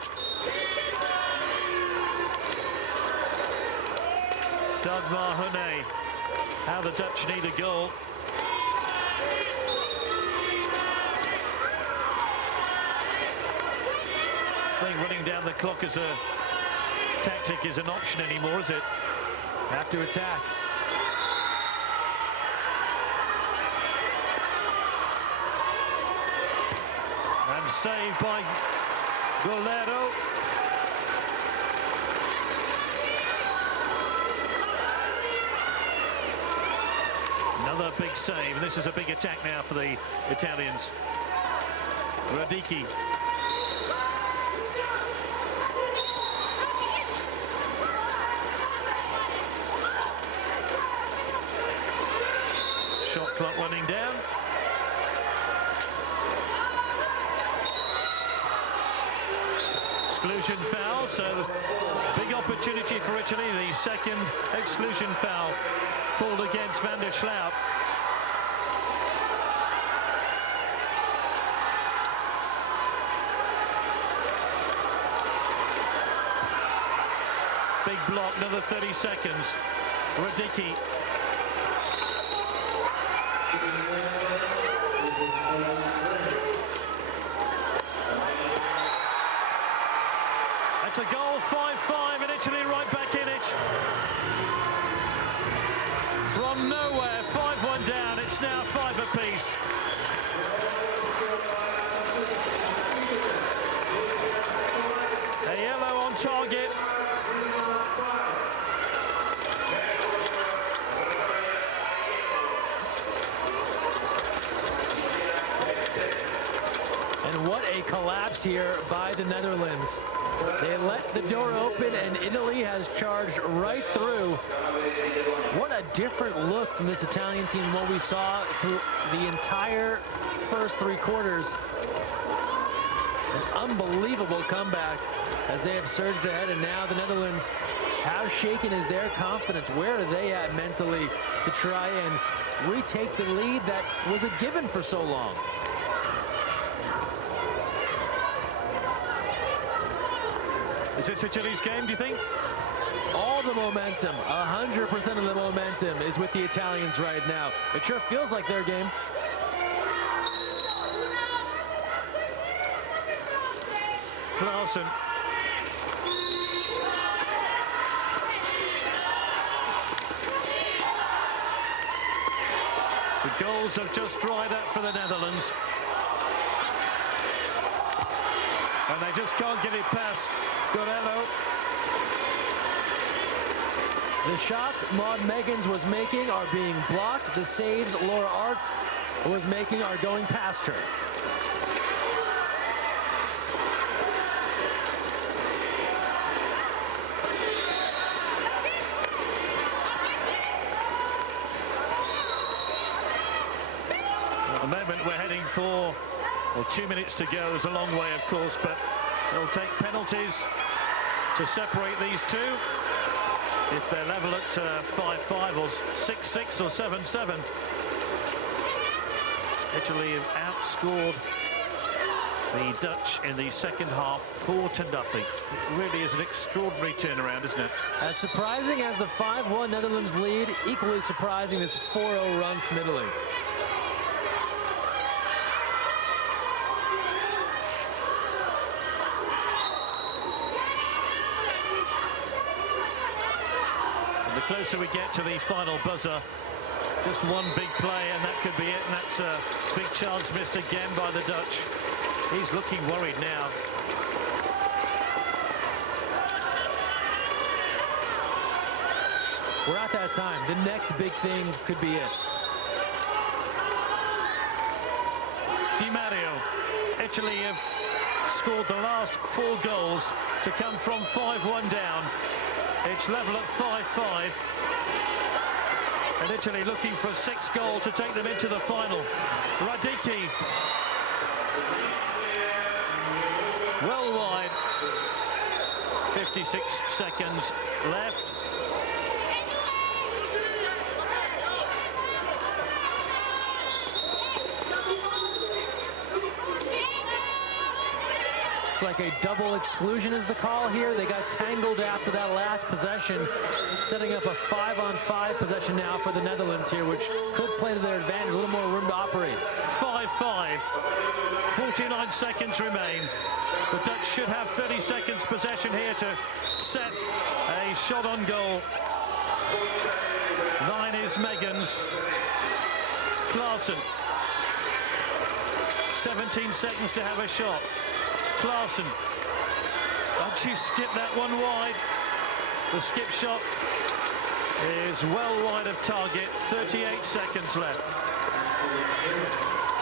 Dagmar Hone. How the Dutch need a goal. I think running down the clock as a tactic is an option anymore, is it? Have to attack. And saved by Golero. Another big save, and this is a big attack now for the Italians. Radicchi. Shot clock running down. Exclusion foul, so big opportunity for Italy. The second exclusion foul called against Van der Sloot. Big block, another 30 seconds. Radicchi. That's a goal, 5-5, and Italy right back in it. From nowhere, 5-1 down, it's now 5 apiece. A yellow on target. And what a collapse here by the Netherlands. They let the door open and Italy has charged right through. What a different look from this Italian team than what we saw through the entire first 3 quarters. An unbelievable comeback as they have surged ahead, and now the Netherlands, how shaken is their confidence? Where are they at mentally to try and retake the lead that was a given for so long? Is this Italy's game, do you think? All the momentum, 100% of the momentum is with the Italians right now. It sure feels like their game. Klaassen. The goals have just dried up for the Netherlands. And they just can't get it past Gorello. The shots Maud Meggins was making are being blocked. The saves Laura Arts was making are going past her. At the moment we're heading for, well, 2 minutes to go. There's a long way, of course, but they'll take penalties to separate these two. If they're level at 5-5 or 6-6 or 7-7. Italy have outscored the Dutch in the second half 4-0. It really is an extraordinary turnaround, isn't it? As surprising as the 5-1 Netherlands lead, equally surprising this 4-0 run from Italy. And the closer we get to the final buzzer, just one big play and that could be it, and that's a big chance missed again by the Dutch. He's looking worried now. We're at that time. The next big thing could be it. Di Mario. Italy have scored the last 4 goals to come from 5-1 down. It's level at 5-5. And Italy looking for a 6th goal to take them into the final. Radicki. Well wide. 56 seconds left. It's like a double exclusion is the call here. They got tangled after that last possession, setting up a 5-on-5 possession now for the Netherlands here, which could play to their advantage, a little more room to operate. 5-5, 49 seconds remain. The Dutch should have 30 seconds possession here to set a shot on goal. 9 is Megan's. Klaassen. 17 seconds to have a shot. Klaassen, and she skipped that one wide. The skip shot is well wide of target. 38 seconds left.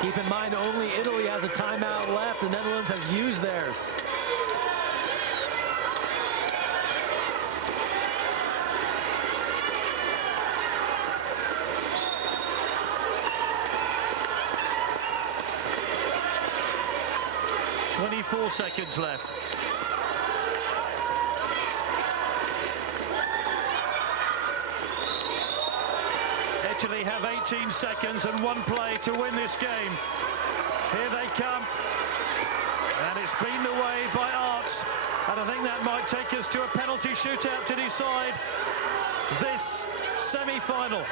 Keep in mind, only Italy has a timeout left. The Netherlands has used theirs. Four seconds left. Italy have 18 seconds and 1 play to win this game. Here they come. And it's beaten away by Arts. And I think that might take us to a penalty shootout to decide this semi-final.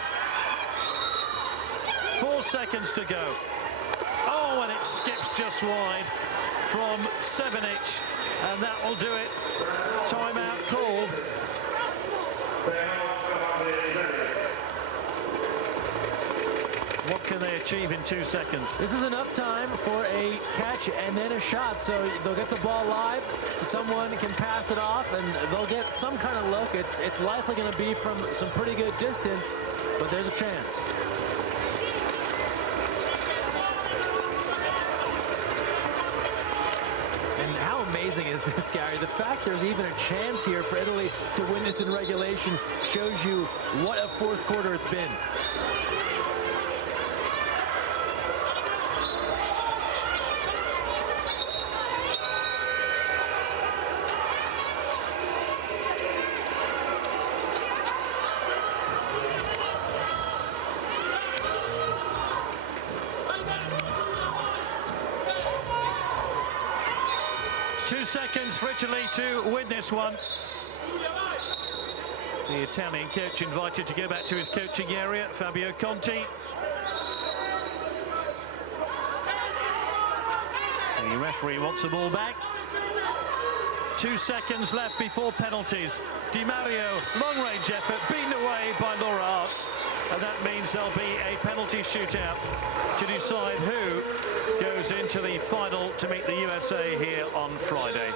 4 seconds to go. Oh, and it skips just wide from Sevenic, and that will do it. Timeout called. What can they achieve in 2 seconds? This is enough time for a catch and then a shot, so they'll get the ball live, someone can pass it off, and they'll get some kind of look. It's likely going to be from some pretty good distance, but there's a chance. Amazing is this, Gary? The fact there's even a chance here for Italy to win this in regulation shows you what a 4th quarter it's been. Seconds for Italy to win this one. The Italian coach invited to go back to his coaching area, Fabio Conti. The referee wants the ball back. 2 seconds left before penalties. Di Mario, long-range effort, beaten away by Laura Arts. And that means there'll be a penalty shootout to decide who goes into the final to meet the USA here on Friday.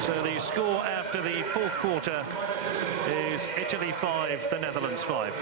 So the score after the 4th quarter is Italy 5, the Netherlands 5.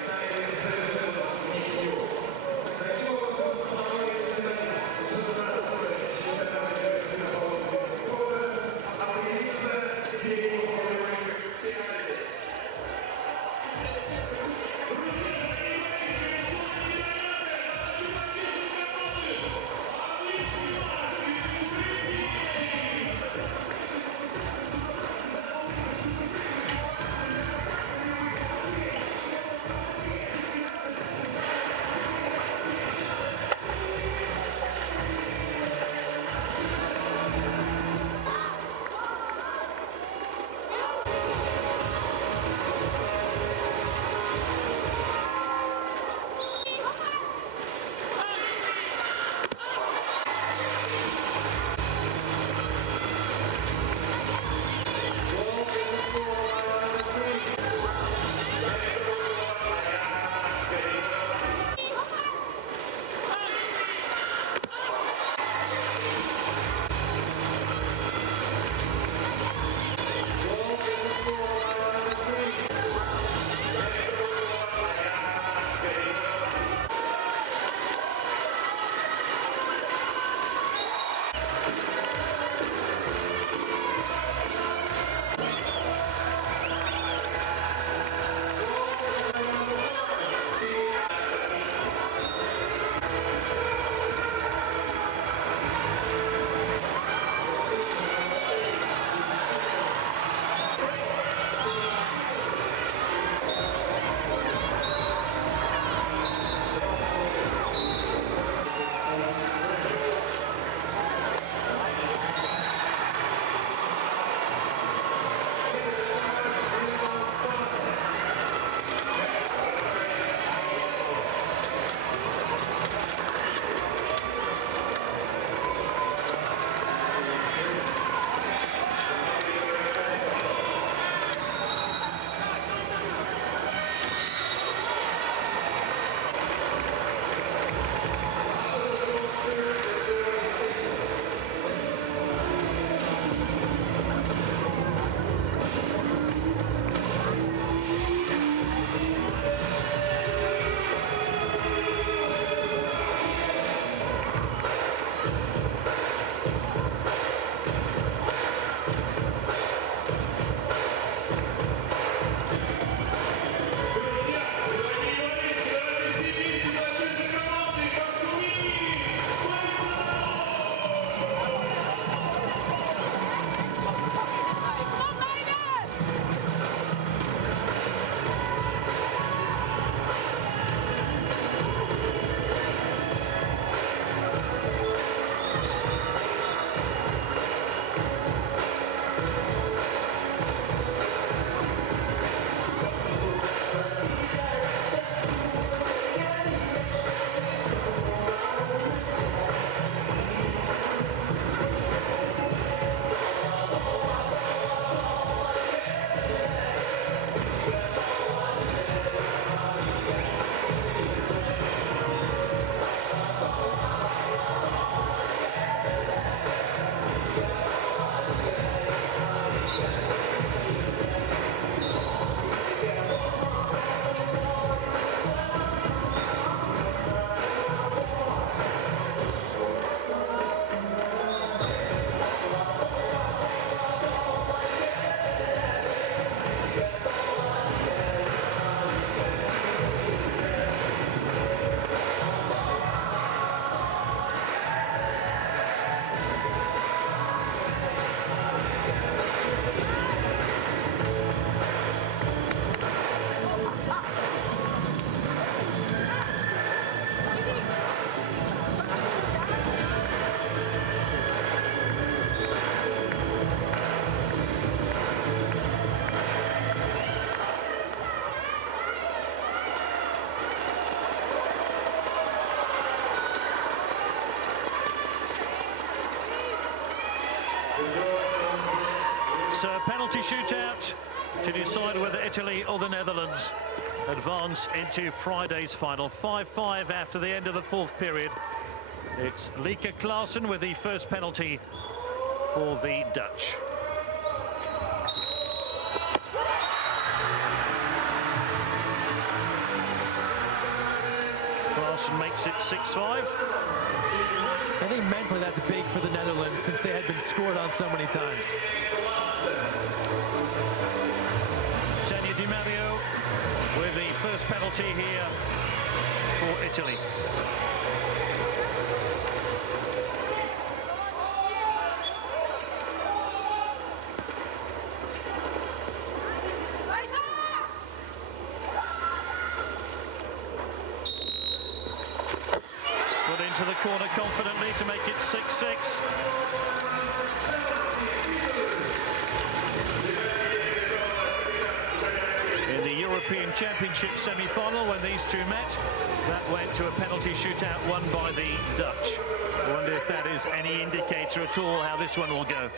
It's a penalty shootout to decide whether Italy or the Netherlands advance into Friday's final. 5-5 after the end of the fourth period. It's Lieke Klaassen with the first penalty for the Dutch. Klaassen makes it 6-5. I think mentally that's big for the Netherlands since they had been scored on so many times. Tanya Di Mario with the first penalty here for Italy. Put into the corner confidently to make it 6-6. In the European Championship semi-final, when these two met, that went to a penalty shootout won by the Dutch. I wonder if that is any indicator at all how this one will go.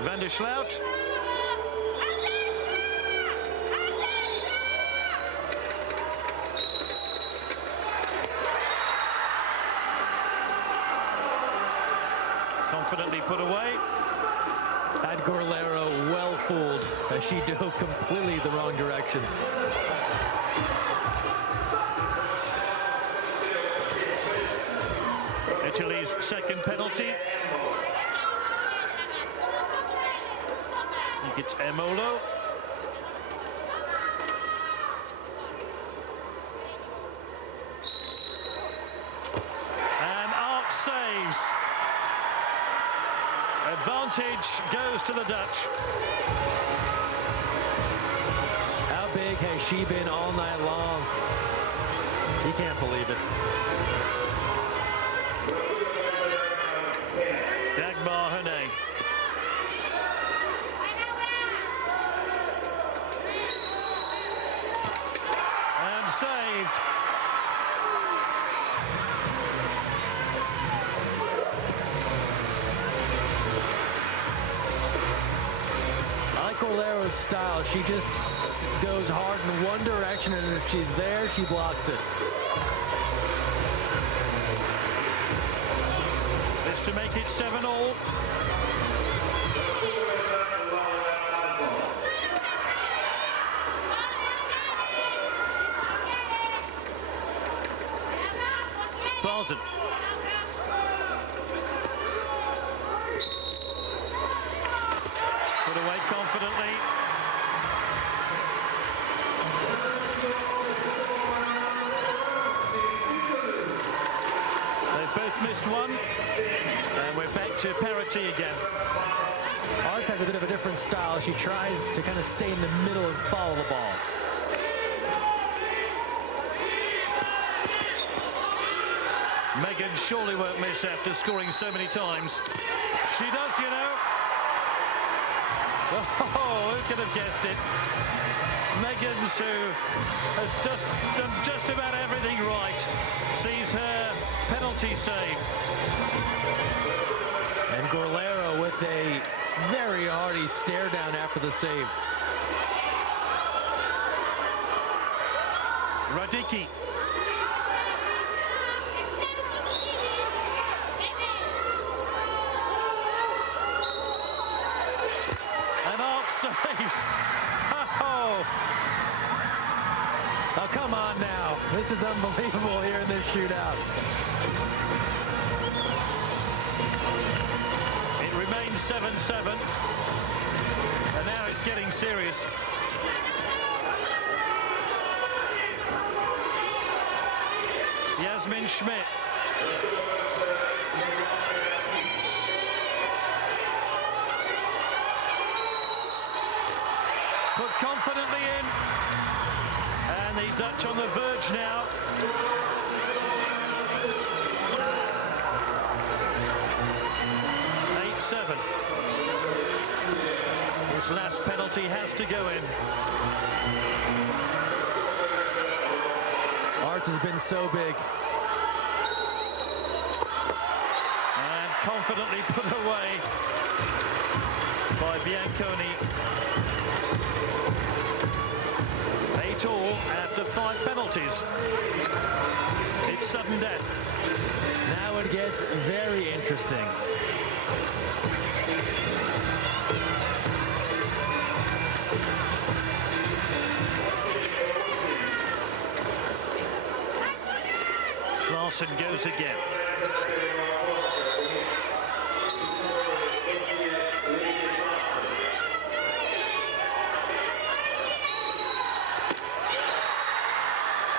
Van der Sloot. Confidently put away. Had Gorlero well fooled as she dove completely the wrong direction. Italy's second penalty. I think it's Emolo. And Ark saves. Advantage goes to the Dutch. How big has she been all night long? You can't believe it. Dagmar Hane. And saved. Gorlero's style, she just goes hard in one direction, and if she's there, she blocks it. This to make it 7-all. Kazan. Put away confidently. They've both missed one, and we're back to parity again. Arts has a bit of a different style. She tries to kind of stay in the middle and follow the ball. Megan surely won't miss after scoring so many times. She does, you know. Oh, who could have guessed it? Megan's, who has just done just about everything right, sees her penalty saved. And Gorlero with a very hearty stare down after the save. Radicki. And Ark saves. Oh. Oh, come on now. This is unbelievable here in this shootout. It remains 7-7. And now it's getting serious. Yasmin Schmidt. Put confidently in. And the Dutch on the verge now. This last penalty has to go in. Arts has been so big. And confidently put away. by Bianconi. 8 all after 5 penalties. It's sudden death. Now it gets very interesting. Larson goes again.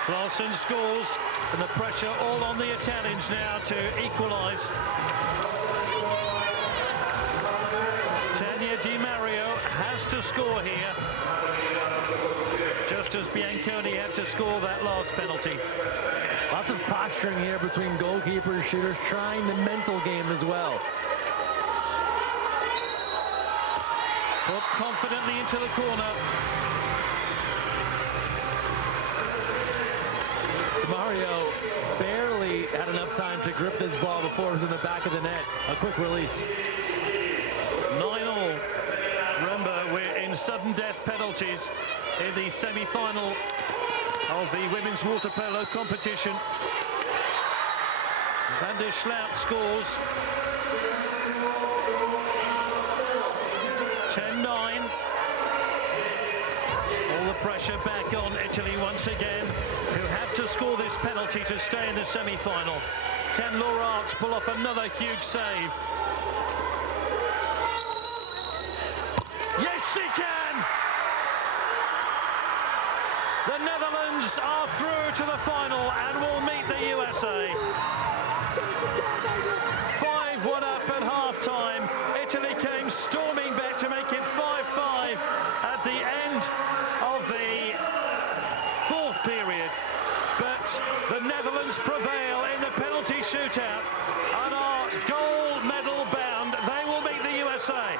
Larson scores, and the pressure all on the Italians now to equalise. Tanya Di Mario has to score here, just as Bianconi had to score that last penalty. Lots of posturing here between goalkeepers and shooters, trying the mental game as well. Put confidently into the corner. Mario barely had enough time to grip this ball before it was in the back of the net. A quick release. 9 all. Remember, we're in sudden death penalties in the semi-final of the women's water polo competition. Van der Sloot scores. 10-9. All the pressure back on Italy once again, who have to score this penalty to stay in the semi-final. Can Laura Arts pull off another huge save? Yes, she can! The Netherlands are through to the final and will meet the USA. 5-1 up at half-time. Italy came storming back to make it 5-5 at the end of the 4th period. But the Netherlands prevail in the penalty shootout and are gold medal bound. They will meet the USA.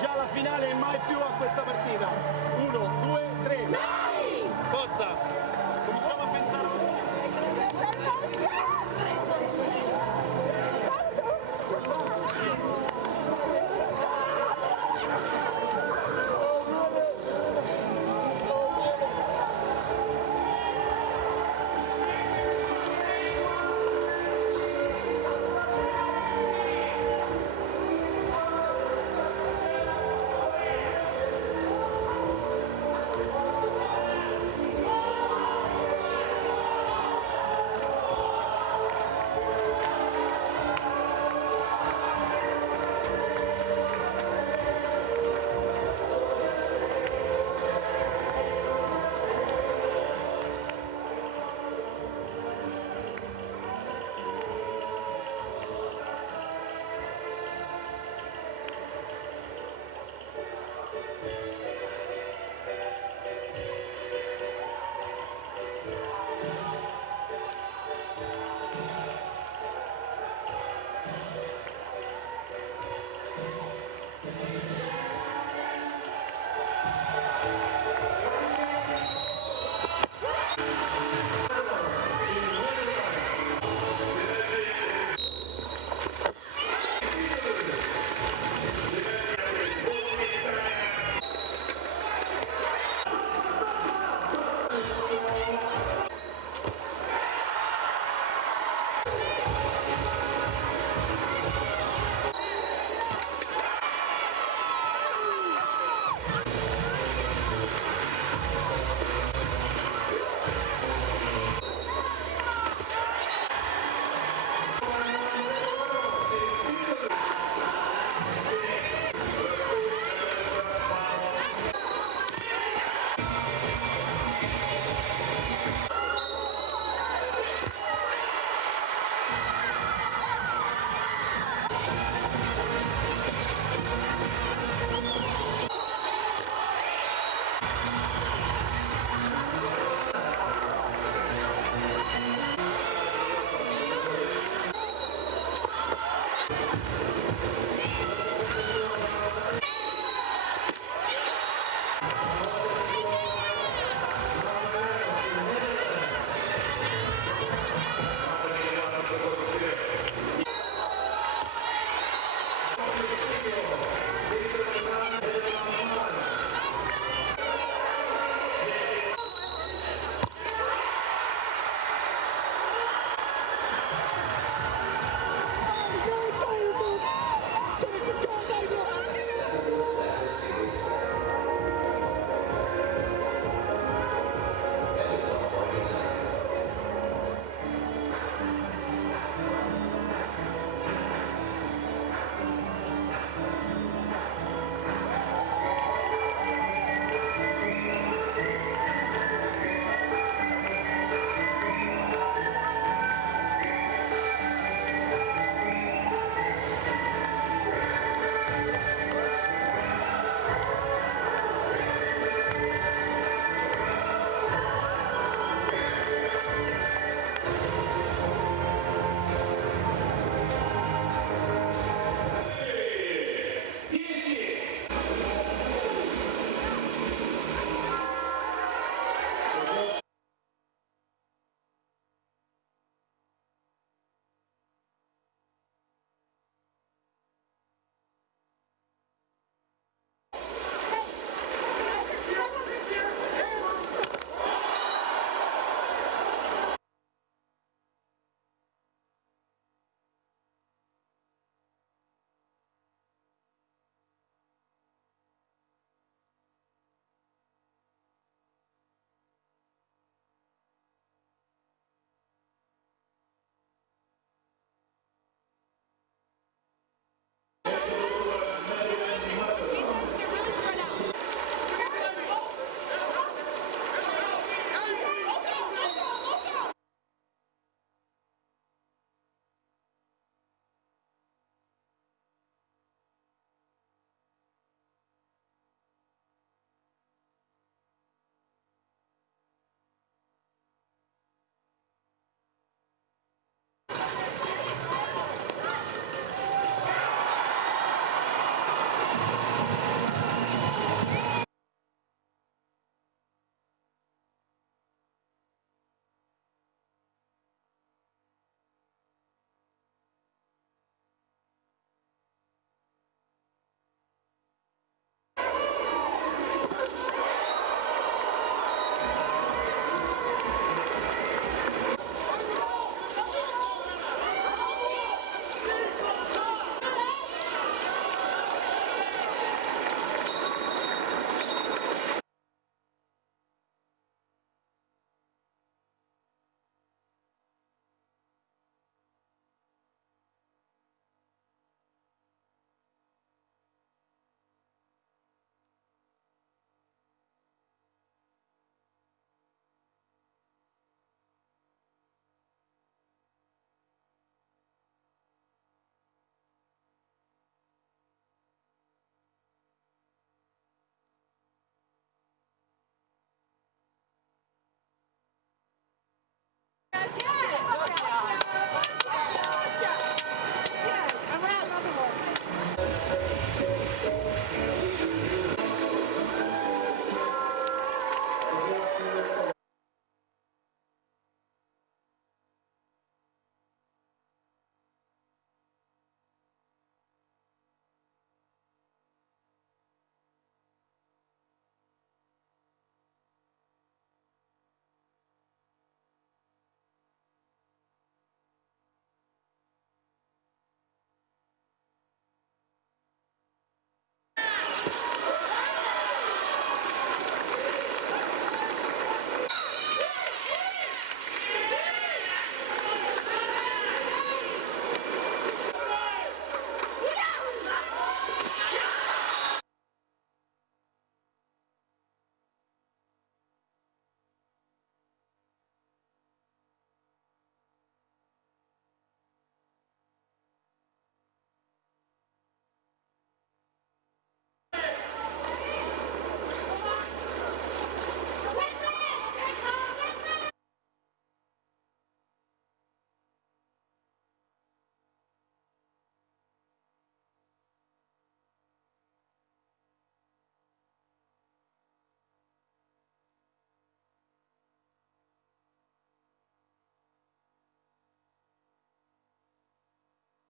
Già la finale e mai più a questa partita. 1, 2, 3. Forza!